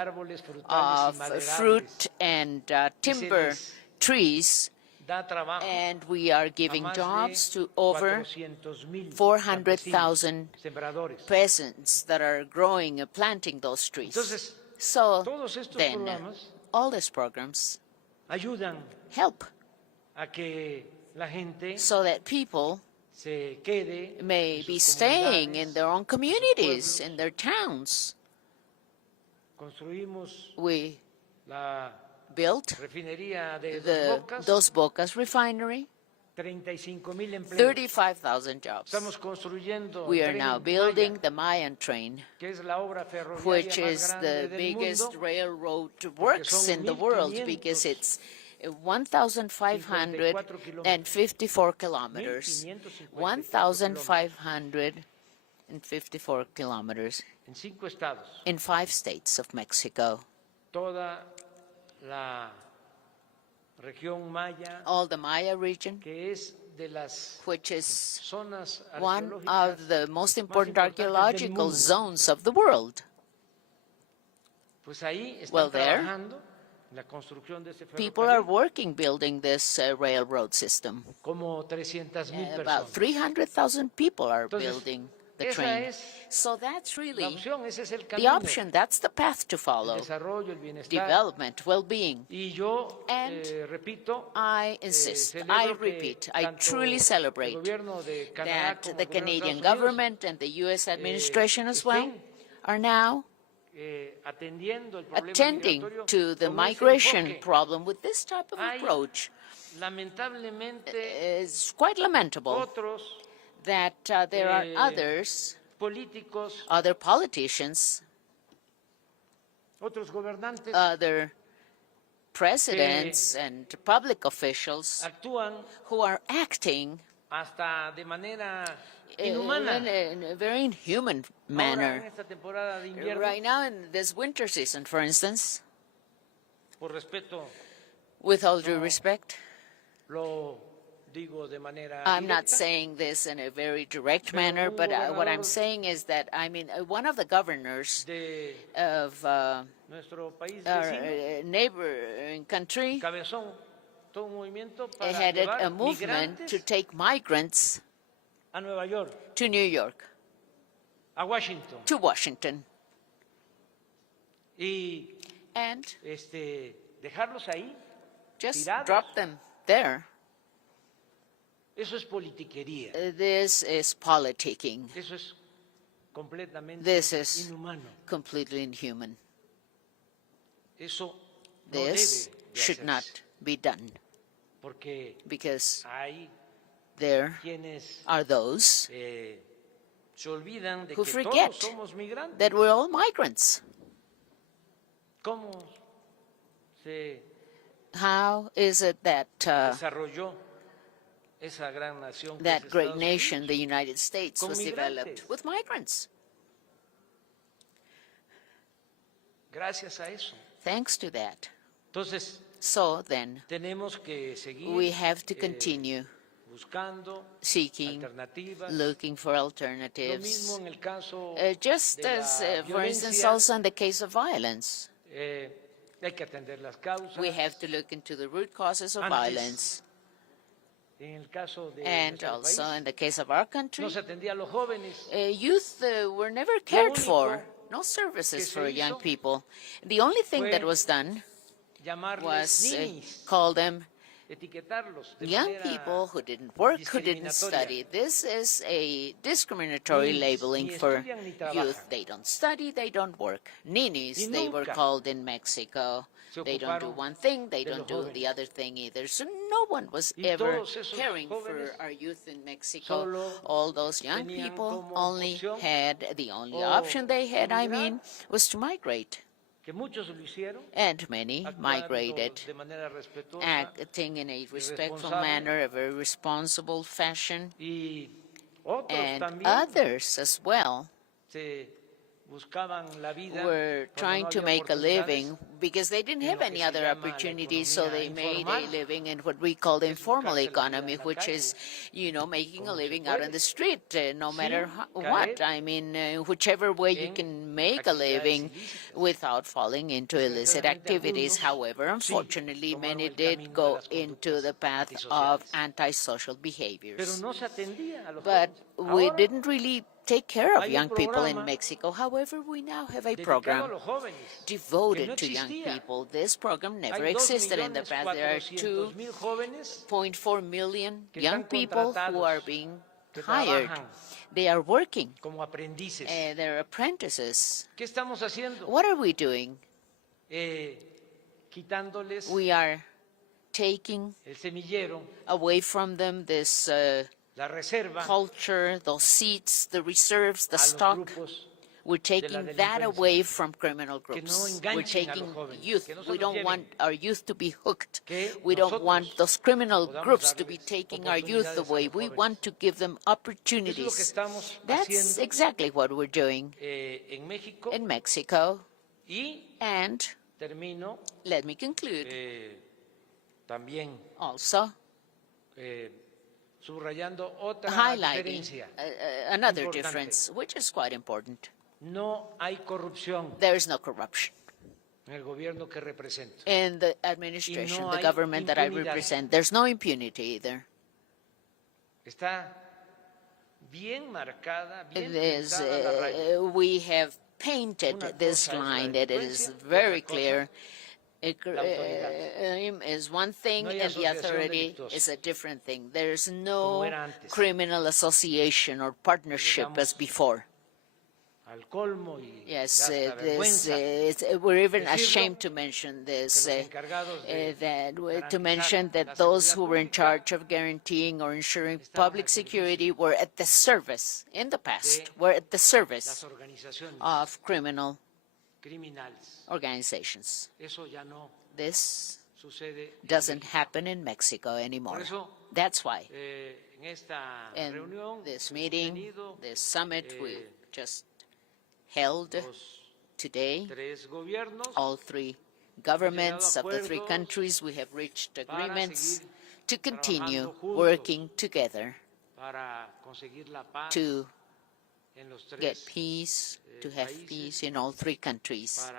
of fruit and timber trees. And we are giving jobs to over 400,000 peasants that are growing and planting those trees. So then, all these programs help so that people may be staying in their own communities, in their towns. We built the Dos Bocas refinery, 35,000 jobs. We are now building the Mayan train, which is the biggest railroad works in the world because it's 1,554 kilometers. 1,554 kilometers in 5 states of Mexico. All the Maya region, which is one of the most important archaeological zones of the world. Well, there, people are working building this railroad system. About 300,000 people are building the Esa train. es So that's la really opción, ese es el the camino. option. That's the path to El follow. desarrollo, el bienestar. Development, well-being. Y yo And repito, I insist, I celebro que repeat, I tanto truly el celebrate gobierno de Canadá that como the el gobierno de Canadian Estados Unidos government and the U.S. administration as well estén are now atendiendo el problema attending migratorio to the con ese migration enfoque. problem with this type of Hay, approach. lamentablemente, It's quite lamentable otros that there are others, políticos, other politicians, otros gobernantes other presidents and public officials actúan who are acting hasta de manera inhumana. in a very inhuman Ahora, en manner. esta temporada de invierno, Right now in this winter season, for instance, por respeto, with all due respect, lo digo de manera I'm not directa, saying this in a very direct manner, un but what I'm gobernador saying is that, I mean, one of the governors de of nuestro país our vecino neighboring country cabezón todo un movimiento para headed llevar a movement to migrantes take migrants a Nueva York, to New York, a Washington, to Washington, y and dejarlos ahí just tirados. drop them there. Eso es politiquería. This is politicking. Eso es completamente This is inhumano. completely inhuman. Eso no This debe de should hacerse, not be done porque because hay there quienes are those se olvidan de who que forget todos somos migrantes. that we're all migrants. ¿Cómo se How is it that desarrolló esa gran nación que that es great Estados nation, Unidos? the United States, Con was developed migrantes. with migrants? Gracias a eso. Thanks to that. Entonces, So then, tenemos que seguir we have to continue buscando seeking, alternativas. looking for Lo alternatives. mismo en el caso Just de as, la for instance, violencia, also in the case of violence, hay que atender las causas. we have to look into the root causes of Antes, violence. En el caso de And nuestro also país, in the case of our country, no se atendía a los jóvenes. youth were never cared for. único No services que for se young hizo people. The only thing fue that was done llamarles was ninis, call them etiquetarlos de young manera people who didn't work, who didn't discriminatoria. study. This is a discriminatory Ninis, labeling ni for estudian ni youth. trabajan. They don't study, they don't work. Ninis, Y they were nunca called in Mexico. se They don't do ocuparon one thing, they de don't los do the jóvenes. other thing either. So no one was Y ever todos esos caring for jóvenes our youth in Mexico. solo All those young tenían people como only opción had, the only o option they had, I emigrar, mean, was to migrate. que muchos lo hicieron, And many actuando migrated, de manera respetuosa, acting in a respectful responsable. manner, a very responsible fashion. y otros And también others as well se buscaban la vida were cuando trying no to había make a oportunidades living because they didn't en have lo any que se other llama la opportunities, so they economía made a informal, living in what we call the informal buscarse la vida economy, en la which calle, is, you know, making a como se living out on puede, the street, no matter sin what. caer I mean, whichever way you en can make a actividades living ilícitas. without falling into illicit Desgraciadamente, activities. algunos However, sí unfortunately, tomaron many el did camino de go las into the conductas path antisociales. of antisocial Pero behaviors. no se atendía a los But jóvenes. we Ahora didn't really take care of hay un young people in programa Mexico. However, we now have a dedicado a program los jóvenes que devoted no to young existía. people. This program never Hay existed in the past. There are 2.400.000 jóvenes 2.4 million que young están people who are contratados, being que hired. trabajan They are working. como aprendices. They're apprentices. ¿Qué estamos haciendo? What are we doing? Quitándoles We are taking el semillero, away from them this la reserva culture, those seats, the reserves, the a los stock. grupos We're taking that away from criminal que no groups. enganchen We're a taking los jóvenes, youth. que no se We los don't lleven. want our youth to be hooked. Que We don't nosotros want those criminal podamos groups to be darles taking our youth oportunidades a away. los We jóvenes. want to give them Eso es lo que opportunities. estamos That's haciendo exactly what we're doing en México. in Mexico. Y And termino let me conclude también also subrayando otra highlighting diferencia. another importante. difference, which is quite important. No hay corrupción There is no corruption en el gobierno que represento. in the administration, no the hay government that I impunidad. represent. There's no impunity either. Está bien marcada, bien This, pintada la raya. we have painted this line that it is very clear. Crime is one thing and the authority is a different thing. There is no criminal association or partnership as before. Yes, we're even ashamed to mention this, to mention that those who were in charge of guaranteeing or ensuring public security were at the service, in the past, were at the service of criminal organizations. This doesn't happen in Mexico anymore. That's why in this meeting, this summit we just held today, all three governments of the three countries, we have reached agreements to continue working together to get peace, to have peace in all three countries,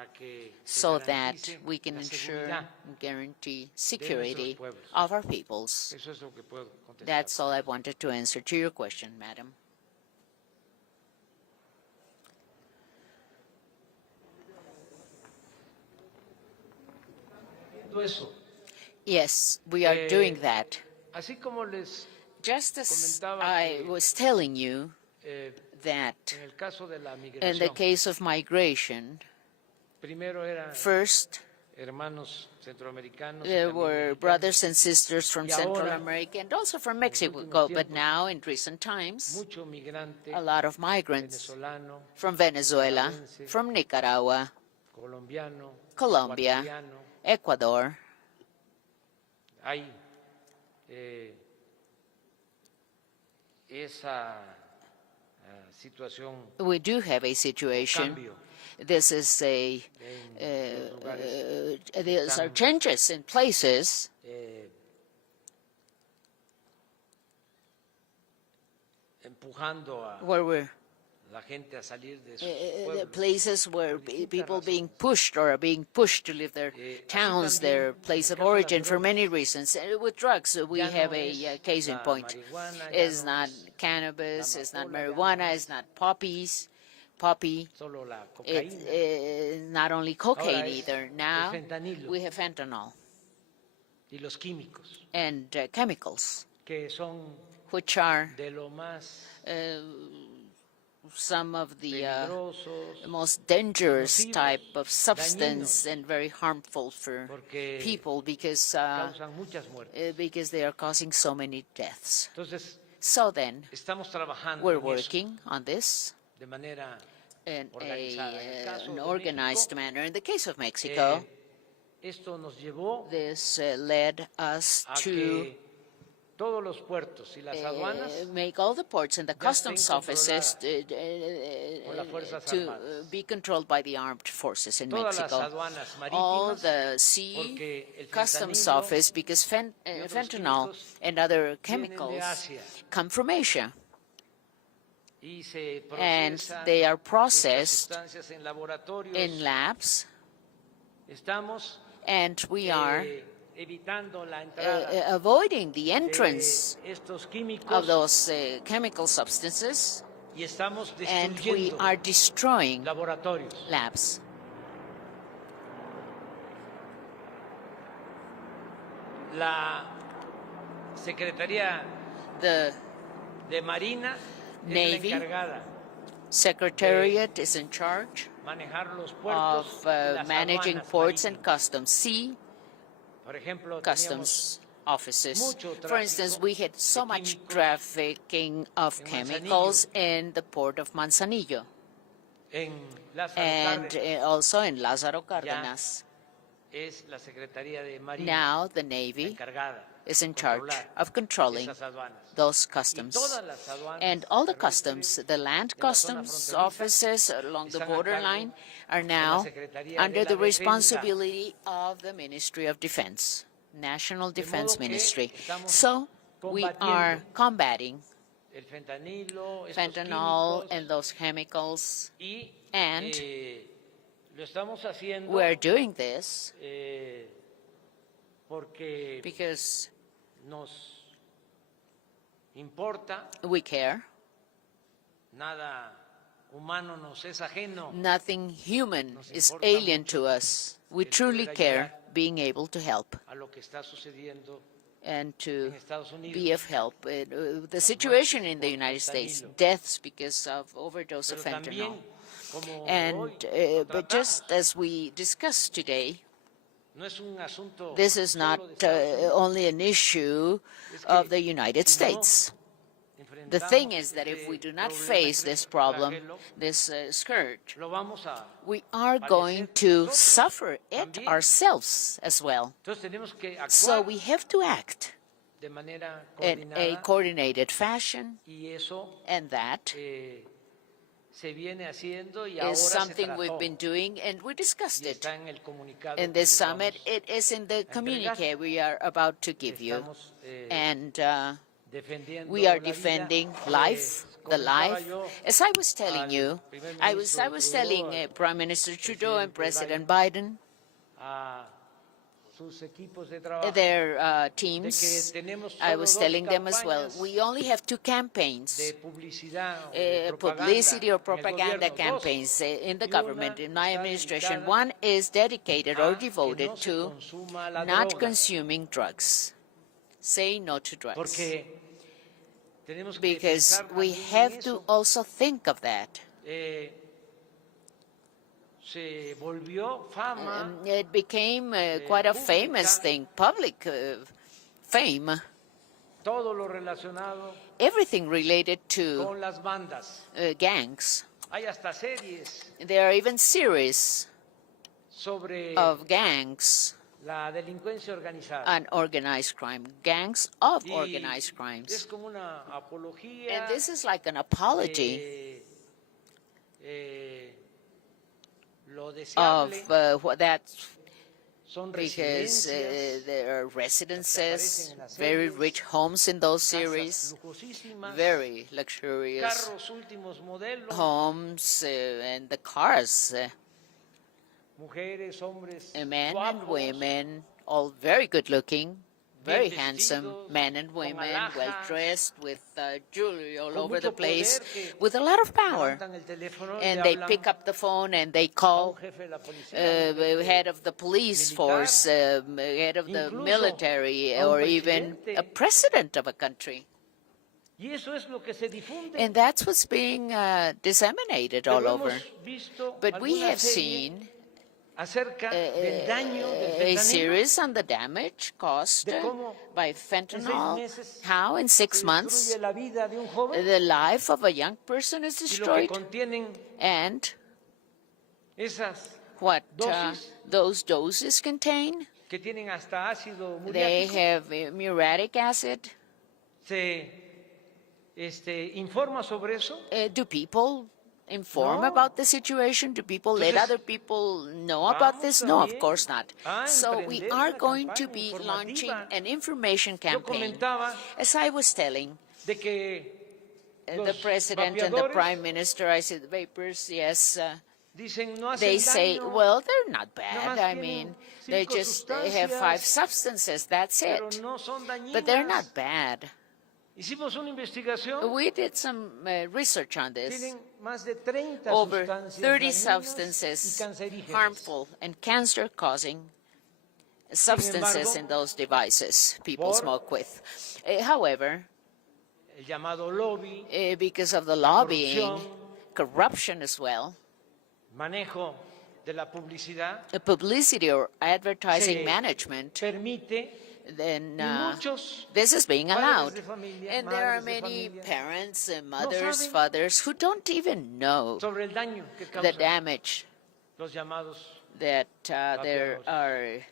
so that we can ensure and guarantee security of our peoples. That's all I wanted to answer to your question, madam. Yes, we are doing that. Just as I was telling you that in the case of migration, first there were brothers and sisters from Central America and also from Mexico, but now in recent times, a lot of migrants from Venezuela, from Nicaragua, Colombia, Ecuador. We do have a situation. This is these are changes in places where we're places where people being pushed or are being pushed to leave their towns, their place of origin for many reasons. With drugs, we have a case in point. It's not cannabis, it's not marijuana, it's not poppy. It's not only cocaine either. Now we have fentanyl and chemicals, which are some of the most dangerous type of substance and very harmful for people because they are causing so many deaths. So then, we're working on this in an organized manner. In the case of Mexico, this led us to make all the ports and the customs offices to be controlled by the armed forces in Mexico. All the sea customs office, because fentanyl and other chemicals come from Asia, and they are processed in labs, and we are avoiding the entrance of those chemical substances, and we are destroying labs. The Navy Secretariat is in charge of managing ports and customs. Sea customs offices. For instance, we had so much trafficking of chemicals in the port of Manzanillo and also in Lázaro Cárdenas. Now the Navy is in charge of controlling those customs. And all the customs, the land customs offices along the borderline, are now under the responsibility of the Ministry of Defense, National Defense Ministry. So we are combating fentanyl and those chemicals, and we're doing this because we care Nada humano nos es ajeno. Nothing human is alien to us. We truly care being able to help A lo que está sucediendo and to en Estados Unidos. be of help. The situation in the United States, deaths because of overdose of Pero fentanyl. también, como And, hoy lo but just tratamos, as we discussed today, no es un asunto this is not solo de Estados Unidos. only an issue of the United States. The thing is that if we do not face this problem, this scourge, Lo vamos a we are going to suffer it ourselves as well. Entonces tenemos que So actuar we have to act de manera in a coordinada coordinated fashion, y eso and that se viene haciendo y ahora is se something trató. we've been doing, and we discussed Y it está en el comunicado in que this les summit. vamos It is in the a entregar. communique we are about to give you, Estamos, and defendiendo we are la vida. defending life, the Comentaba life. yo As I was telling al you, primer I ministro was Trudeau, telling al Prime Minister Trudeau and presidente President Biden, a sus equipos de trabajo their de que teams, tenemos I solo was dos telling them as well, campañas we only have two campaigns, de publicidad o de publicity or propaganda propaganda en el gobierno, campaigns in the y una government, in my está administration. dedicada One is dedicated or a que devoted no se to consuma la not droga, consuming drugs. Say no to drugs. porque tenemos que Because pensar we también en have to eso. also think of that. Se volvió fama It became quite a famous thing, public fame, todo lo relacionado everything related to con las bandas. gangs. Hay hasta series There are even series sobre of gangs la delincuencia organizada. and organized crime, gangs of Y organized es crimes. como una apología And this is like an apology lo of deseable what that's son because residencias there are residences, aparecen en las very series, rich homes in those casas series, lujosísimas, very luxurious carros últimos modelos, homes, and the cars, mujeres, hombres, men and guapos, women, all very good looking, very bien handsome vestidos, men and con women, alhajas, well dressed, with jewelry all con over the mucho place, poder, que with a lot of power. levantan el teléfono y And le they hablan pick up the phone and they a un call jefe de la policía, un jefe head of the police militar, force, head of the incluso military, a un or even presidente. a president of a country. Y eso es lo que se difunde. And that's what's being disseminated all Pero over. hemos visto But we alguna have serie seen acerca del daño del a fentanilo, series on the damage caused de cómo by en 6 fentanyl, meses how in 6 se months destruye la vida de un joven the life of a young person is y lo que destroyed, contienen and esas what dosis those doses contain. que tienen hasta ácido They muriático have muriatic acid. se informa sobre eso. Do people inform No. about the situation? Do people let Entonces, other people know about this? No, of también course not. a So we emprender are una going to campaña be informativa. launching an information Yo campaign. comentaba As I was telling de que the los President and the vapeadores Prime Minister, I said, vapors, yes, dicen no hacen they say, daño, well, they're not nada bad. más I tienen mean, they 5 just have 5 sustancias, substances, that's pero it. no son dañinas. But they're not bad. Hicimos una investigación, We did some research on this. tienen más de 30 Over sustancias 30 dañinas y substances cancerígenas. harmful and cancer-causing substances embargo, in those devices people por smoke with. However, El llamado lobby, because of the lobbying, corrupción, corruption as well, manejo de la publicidad, publicity or advertising se management, permite then y muchos this is being padres allowed. de familia, And there are madres de many familia, parents, mothers, saben fathers who don't even know sobre el daño que the causan damage los llamados. that there vapeadores. are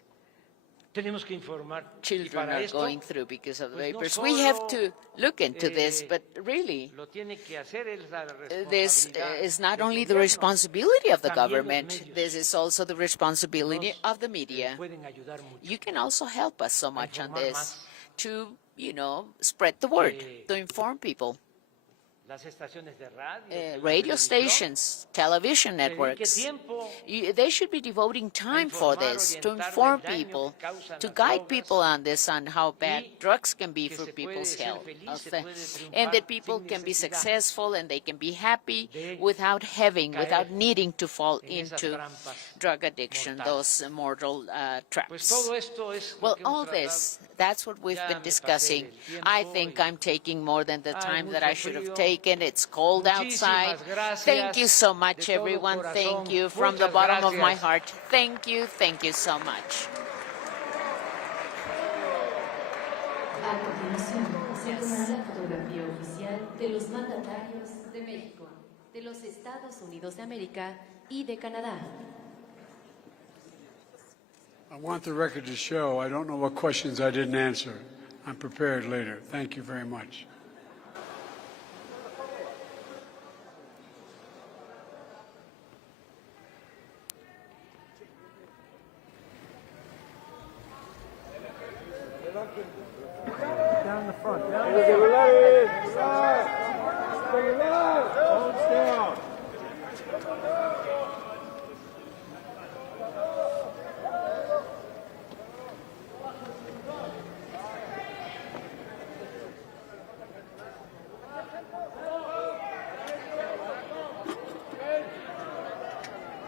Tenemos que informar. Y children para are esto, going through because of the pues, no vapors. We have solo, to look into this, eh, but really, lo tiene que hacer es la this responsabilidad is not del only the gobierno, responsibility of the también los government, medios. this is also the responsibility Nos, of the media. pueden ayudar mucho. You can also help us so much on informar this más. to, spread the word, Que- to inform people radio stations, television networks. They should be devoting time for this, to inform people, to guide people on this, on how bad drugs can be for people's health, and that people can be successful and they can be happy without needing to fall into drug addiction, those mortal traps. Well, all this, that's what we've been discussing. I think I'm taking more than the time that I should have taken. It's cold outside. Thank you so much, everyone. Thank you from the bottom of my heart. Thank you so much. A continuación, se tomará la fotografía oficial de los mandatarios de México, de los Estados Unidos de América y de Canadá. I want the record to show I don't know what questions I didn't answer. I'm prepared later. Thank you very much. Down the front. Down the front. Hold down.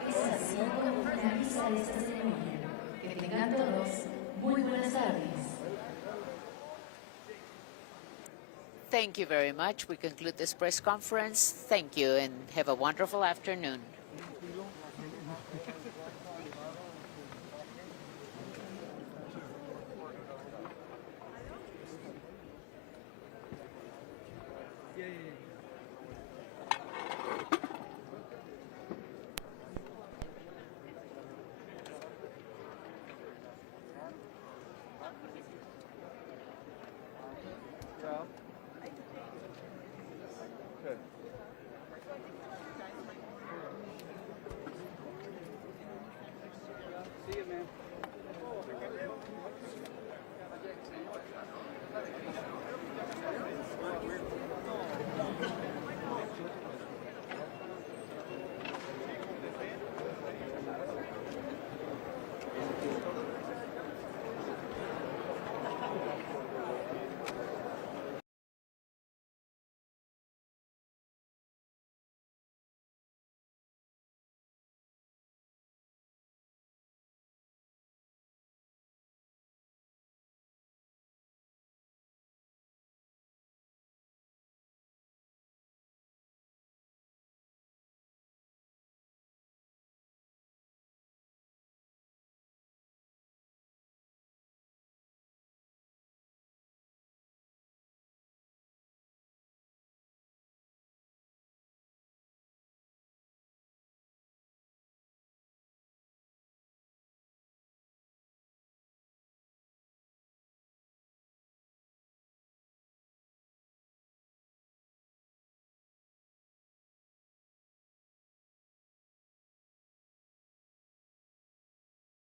Es así como finaliza esta ceremonia. Que tengan todos muy buenas tardes. Thank you very much. We conclude this press conference. Thank you and have a wonderful afternoon.